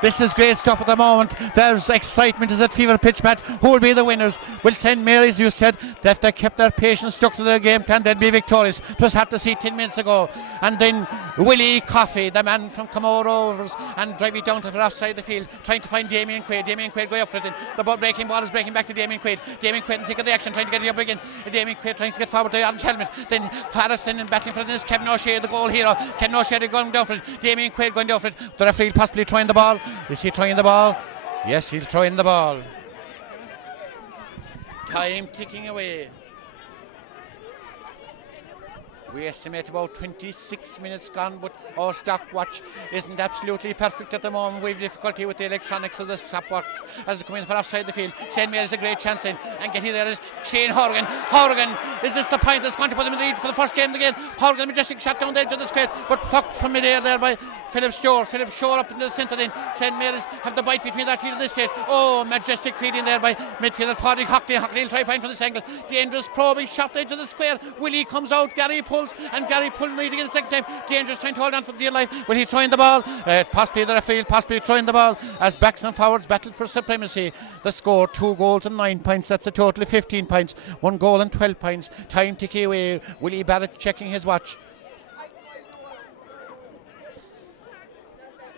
This is great stuff at the moment. There's excitement is at fever pitch, Matt. Who will be the winners? Will St. Mary's, you said that they kept their patience, stuck to their game plan, they'd be victorious. Just had to see 10 minutes ago. And then Willie Coffey, the man from Comore Rovers, and drive it down to the offside the field, trying to find Damien Quaid. Damien Quaid going up for it. The ball is breaking back to Damien Quaid. Damien Quaid taking the action, trying to get it up again. Damien Quaid trying to get forward to Aaron Chalmers. Then Harris then battling for this. Kevin O'Shea, the goal hero. Kevin O'Shea going down for it. Damien Quaid going down for it. The referee possibly trying the ball. Is he trying the ball? Yes, he'll throw in the ball. Time ticking away. We estimate about 26 minutes gone, but our stopwatch isn't absolutely perfect at the moment. We've difficulty with the electronics of the stopwatch as they come in for offside the field. St. Mary's a great chance in, and getting there is Shane Horgan. Horgan, is this the point that's going to put them in the lead for the first game of the game? Horgan, majestic shot down the edge of the square, but plucked from midair there by Philip Shore. Philip Shore up into the centre then. St. Mary's have the bite between their teeth at this stage. Oh, majestic feeding there by midfielder Paddy Hockney. Hockney will try point from this angle. Dangerous probing shot edge of the square. Willie comes out, Gary pulls, and Gary pulling right again the second time. Dangerous trying to hold on for dear life. Will he throwing the ball? Possibly the referee, possibly throwing the ball as backs and forwards battle for supremacy. The score 2 goals and 9 points. That's a total of 15 points. 1 goal and 12 points. Time ticking away. Willie Barrett checking his watch.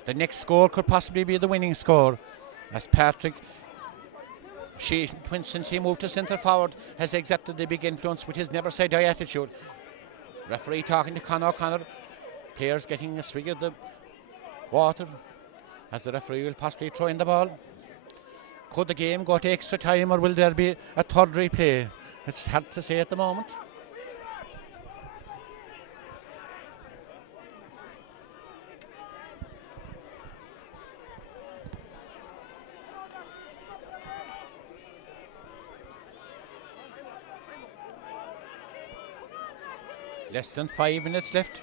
The next score could possibly be the winning score, as Patrick Sheehan, since he moved to centre forward, has exerted the big influence with his never say die attitude. Referee talking to Conor O'Connor. Players getting a swig of the water as the referee will possibly throw in the ball. Could the game go to extra time, or will there be a third replay? It's hard to say at the moment. Less than 5 minutes left.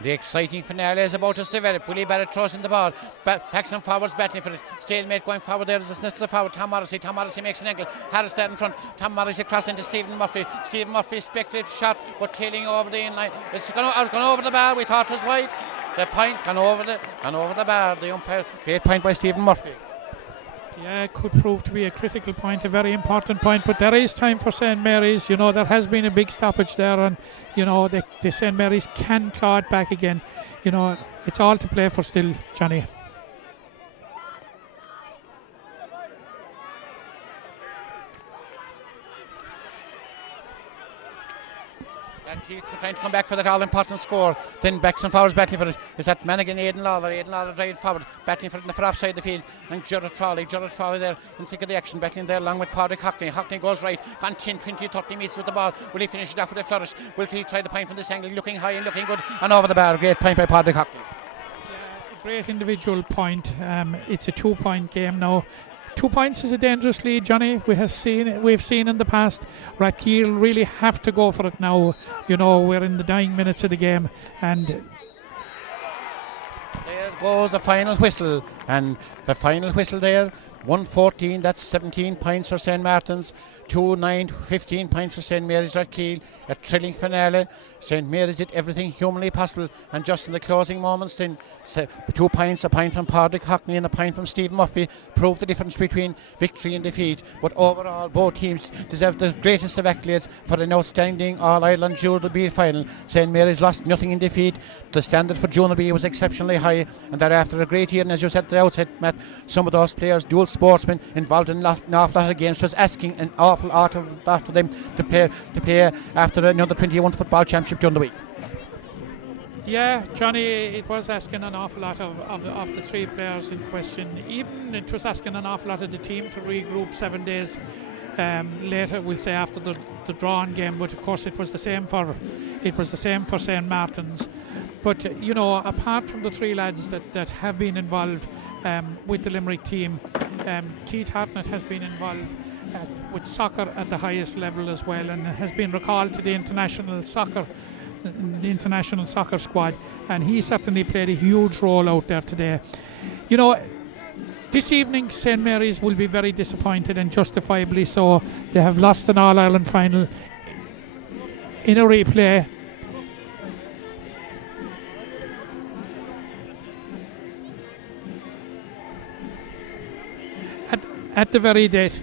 The exciting finale is about to develop. Willie Barrett throws in the ball. Backs and forwards battling for it. Stalemate going forward there is a sniff to the forward. Tom Morrissey. Tom Morrissey makes an angle. Harris there in front. Tom Morrissey across into Stephen Murphy. Stephen Murphy speculative shot, but tailing over the inline. It's gone over the bar. We thought it was wide. The point gone over the bar. The umpire. Great point by Stephen Murphy. Yeah, it could prove to be a critical point, a very important point, but there is time for St. Mary's. You know, there has been a big stoppage there, and, you know, the St. Mary's can claw it back again. You know, it's all to play for still, Johnny. Trying to come back for that all-important score. Then backs and forwards battling for it. Is that Manigan, Aidan Lawler? Aidan Lawler driving forward, battling for it for offside the field. And Gerard Frawley there in thick of the action, battling there along with Padraig Hockney. Hockney goes right on 10, 20, 30 metres with the ball. Will he finish it off with a flourish? Will he try the point from this angle? Looking high and looking good. And over the bar. Great point by Padraig Hockney. Yeah, great individual point. It's a 2-point game now. 2 points is a dangerous lead, Johnny. We've seen in the past. Rathkeale really have to go for it now. You know, we're in the dying minutes of the game, and there goes the final whistle, and the final whistle there. 114. That's 17 points for St. Martin's. 2-9, 15 points for St. Mary's Rathkeale. A thrilling finale. St. Mary's did everything humanly possible, and just in the closing moments then 2 points, a point from Padraig Hockney and a point from Stephen Murphy, proved the difference between victory and defeat. But overall, both teams deserve the greatest of accolades for an outstanding All-Ireland Junior B final. St. Mary's lost nothing in defeat. The standard for Junior B was exceptionally high, and thereafter a great year. And as you said at the outset, Matt, some of those players, dual sportsmen, involved in an awful lot of games, was asking an awful lot of them to play after another 21 football championship during the week. yeah, Johnny, it was asking an awful lot of the 3 players in question. Even it was asking an awful lot of the team to regroup 7 days later, we'll say after the drawn game, but of course it was the same for St. Martin's. But you know, apart from the three lads that have been involved with the Limerick team, Keith Hartnett has been involved with soccer at the highest level as well, and has been recalled to the international soccer squad, and he certainly played a huge role out there today. You know, this evening St. Mary's will be very disappointed, and justifiably so. They have lost an All-Ireland final in a replay. At the very date.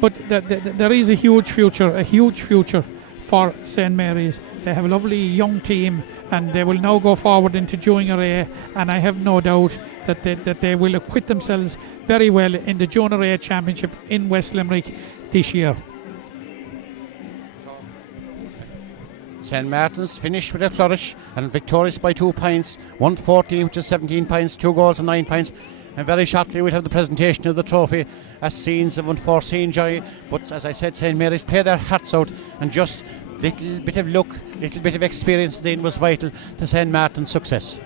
But there is a huge future for St. Mary's. They have a lovely young team, and they will now go forward into Junior A, and I have no doubt that they will acquit themselves very well in the Junior A Championship in West Limerick this year. St. Martin's finished with a flourish and victorious by 2 points, 1-14, which is 17 points, 2 goals and 9 points. And very shortly we'll have the presentation of the trophy as scenes of unforeseen joy. But as I said, St. Mary's play their hearts out, and just little bit of luck, little bit of experience then was vital to St. Martin's success.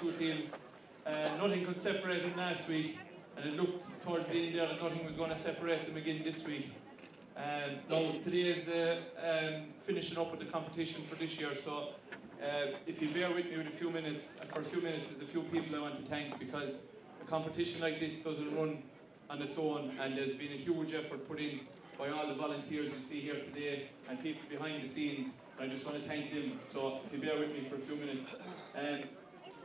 Two teams, nothing could separate them last week, and it looked towards the end there that nothing was going to separate them again this week. Now today is the finishing up with the competition for this year, so if you bear with me with a few minutes, for a few minutes there's a few people I want to thank, because a competition like this doesn't run on its own, and there's been a huge effort put in by all the volunteers you see here today and people behind the scenes. I just want to thank them, so if you bear with me for a few minutes.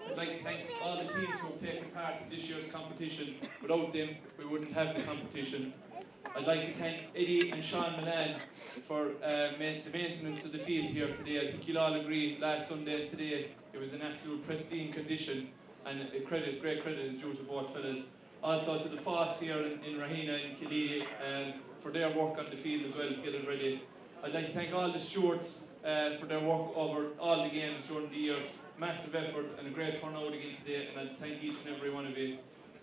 I'd like to thank all the teams who have taken part in this year's competition. Without them, we wouldn't have the competition. I'd like to thank Eddie and Sean Milan for the maintenance of the field here today. I think you'll all agree, last Sunday and today, it was an absolute pristine condition, and great credit is due to both fellas. Also to the Foss here in Rahina and Killee for their work on the field as well to get it ready. I'd like to thank all the stewards for their work over all the games during the year. Massive effort and a great turnout again today, and I'd like to thank each and every one of you.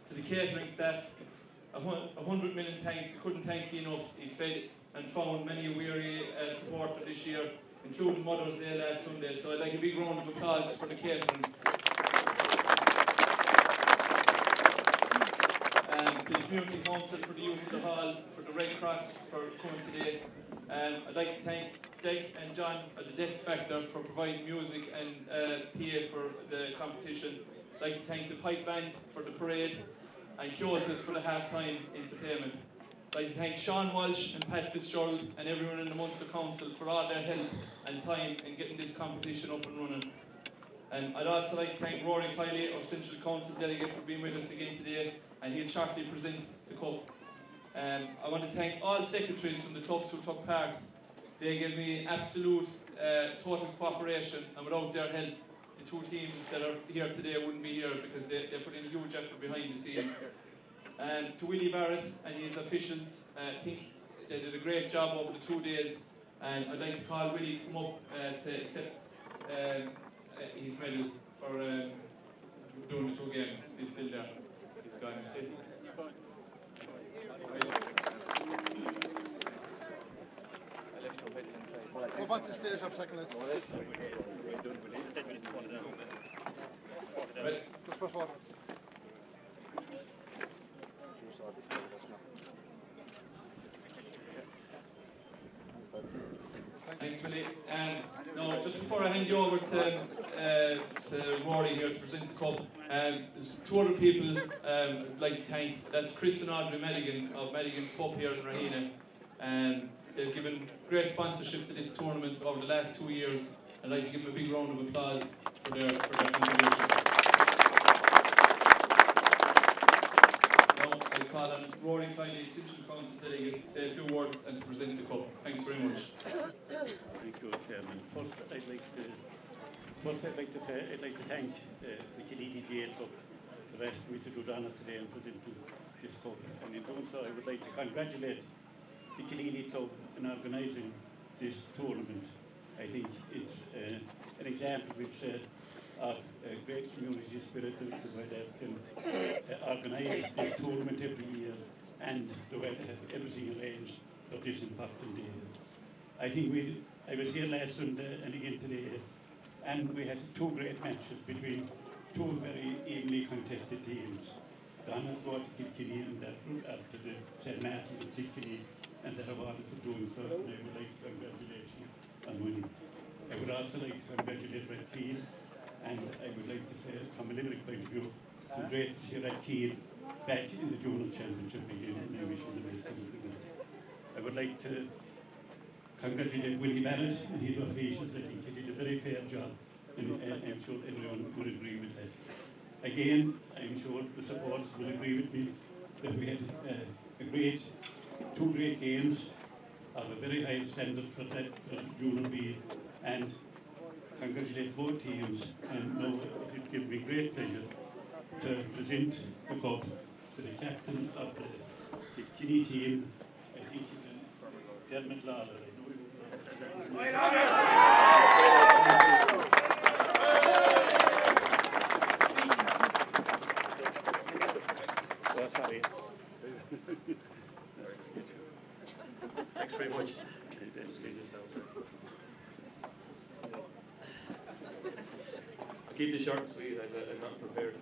To the catering staff, 100 million thanks. I couldn't thank you enough. You fed and found many weary supporters this year, including Mother's Day last Sunday. So I'd like a big round of applause for the catering. To the Community Council for the use of the hall, for the Red Cross for coming today. I'd like to thank Dick and John at the Dex Factor for providing music and PA for the competition. I'd like to thank the Pipe Band for the parade and Kyotis for the half-time entertainment. I'd like to thank Sean Walsh and Pat Fitzgerald and everyone in the Munster Council for all their help and time in getting this competition up and running. And I'd also like to thank Rory Kiley, our Central Council delegate, for being with us again today, and he'll shortly present the cup. I want to thank all secretaries from the clubs who took part. They gave me absolute total cooperation, and without their help, the two teams that are here today wouldn't be here, because they put in a huge effort behind the scenes. And to Willie Barrett and his officials, I think they did a great job over the 2 days, and I'd like to call Willie to come up to accept his medal for doing the 2 games. still there. He's gone. See? Go back to the stage of second. Right. Just first one. Thanks, Willie. No, just before I hand you over to Rory here to present the cup, there's two other people I'd like to thank. That's Chris and Audrey Madigan of Madigan's Pub here in Rahena. They've given great sponsorship to this tournament over the last 2 years. I'd like to give them a big round of applause for their contribution. Now, I call on Rory Kiley, Central Council Delegate, to say a few words and to present the cup. Thanks very much. Thank you, Chairman. First, I'd like to thank the Kilidi Jail Club for asking me to do the honour today and presenting this cup. And in doing so, I would like to congratulate the Kilidi Club in organising this tournament. I think it's an example which of great community spirit, the way they can organise this tournament every year and the way they have everything arranged for this important day. I think I was here last Sunday and again today, and we had two great matches between two very evenly contested teams. The honours go to Kilkenny and that after the St. Martin's of Kilkenny, and they're awarded for doing so, and I would like to congratulate you on winning. I would also like to congratulate Red Keel, and I would like to say, from a Limerick point of view, it's great to see Red Keel back in the Junior Championship again, and I wish you the best of luck. I would like to congratulate Willie Barrett and his officials. I think he did a very fair job, and I'm sure everyone would agree with that. Again, I'm sure the supporters will agree with me that we had two great games of a very high standard for Junior B, and congratulate both teams. And now it gives me great pleasure to present the cup to the captain of the Kinney team. I think it's Dermot Lawler. Sorry. Thanks very much. I'll keep this short and sweet. I'm not prepared.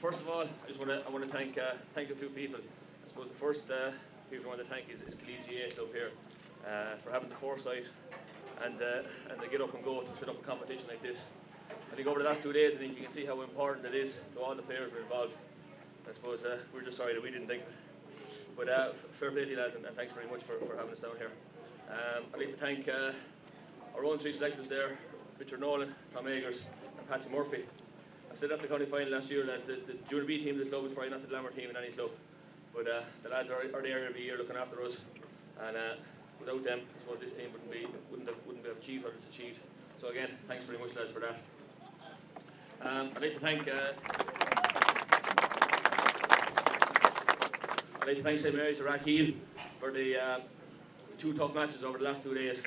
First of all, I want to thank a few people. I suppose the first people I want to thank is Collegiate up here for having the foresight and the get up and go to set up a competition like this. I think over the last 2 days, I think you can see how important it is to all the players who are involved. I suppose we're just sorry that we didn't think of it. But fair play to you lads, and thanks very much for having us down here. I'd like to thank our own three selectors there, Richard Nolan, Tom Eggers and Patsy Murphy. I said at the county final last year, lads, the Junior B team of the club is probably not the glamour team in any club, but the lads are there every year looking after us, and without them, I suppose this team wouldn't have achieved what it's achieved. So again, thanks very much lads for that. I'd like to thank St. Mary's of Rathkeale for the two tough matches over the last 2 days.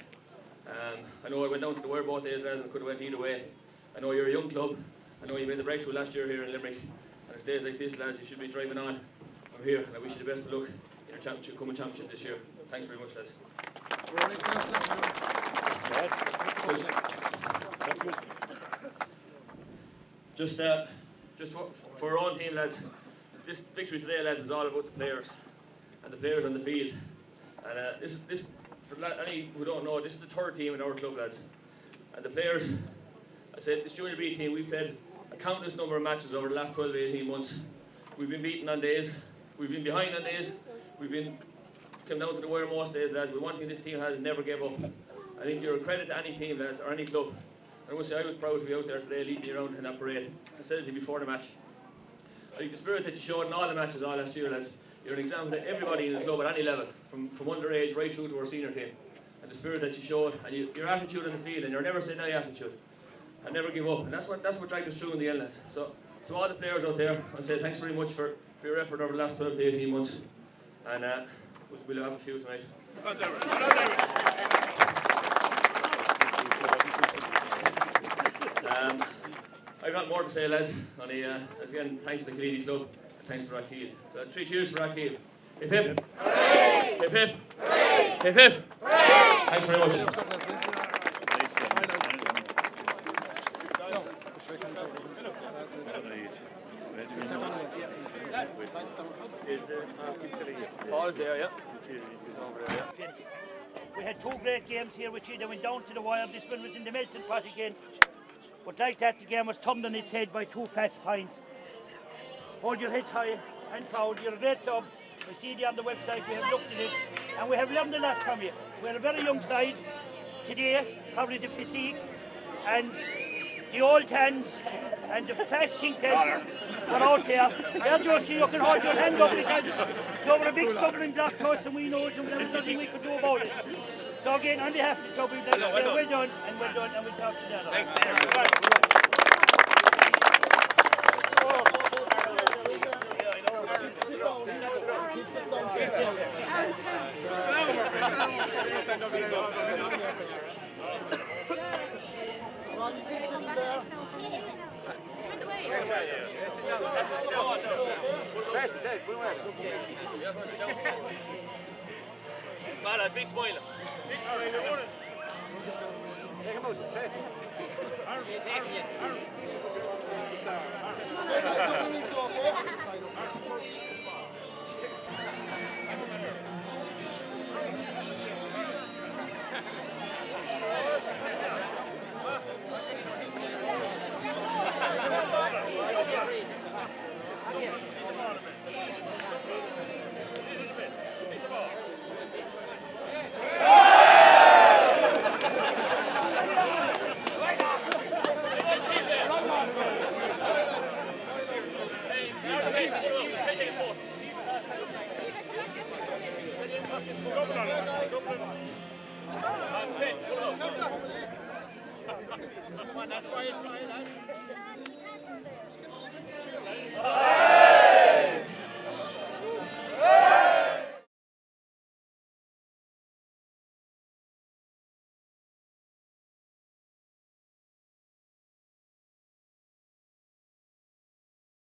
I know I went down to the Ware both days, lads, and could have went either way. I know you're a young club. I know you made the breakthrough last year here in Limerick. And it's days like this, lads, you should be driving on from here. And I wish you the best of luck in your coming championship this year. Thanks very much, lads. Just for our own team, lads, this victory today, lads, is all about the players and the players on the field. And this for any who don't know, this is the third team in our club, lads. And the players, I said, this Junior B team, we've played a countless number of matches over the last 12 to 18 months. We've been beaten on days, we've been behind on days, we've been come down to the wire most days, lads. But one thing this team has never gave up. I think you're a credit to any team, lads, or any club. I must say I was proud to be out there today leading you around in that parade. I said it to you before the match. I think the spirit that you showed in all the matches all last year, lads, you're an example to everybody in the club at any level, from underage right through to our senior team. And the spirit that you showed, and your attitude on the field, and your never say die attitude, and never give up. And that's what dragged us through in the end, lads. So to all the players out there, I say thanks very much for your effort over the last 12 to 18 months. And we'll have a few tonight. I've got more to say, lads. Only, again, thanks to the Killeedy Club, thanks to Rathkeale. So that's 3 cheers for Rathkeale. Hip hip. Hooray! Hip hip. Hooray! Hip hip. Hooray! Thanks very much. Paul's there, yeah. We had 2 great games here which either went down to the wire. This one was in the melting pot again. But like that, the game was thumped on its head by 2 fast points. Hold your heads high and proud. You're a great club. We see you on the website. We have looked at it. And we have learned a lot from you. We're a very young side today, probably the physique and the old hands and the fast thinking are out there. There, Josie, you can hold your hand up because you were a big stumbling block to us and we know there was nothing we could do about it. So again, on behalf of the club, we'd like to say well done, and we'll talk to you later. Thanks. Well, big spoiler. Big spoiler. Take him out, Tracy. Come on, that's why it's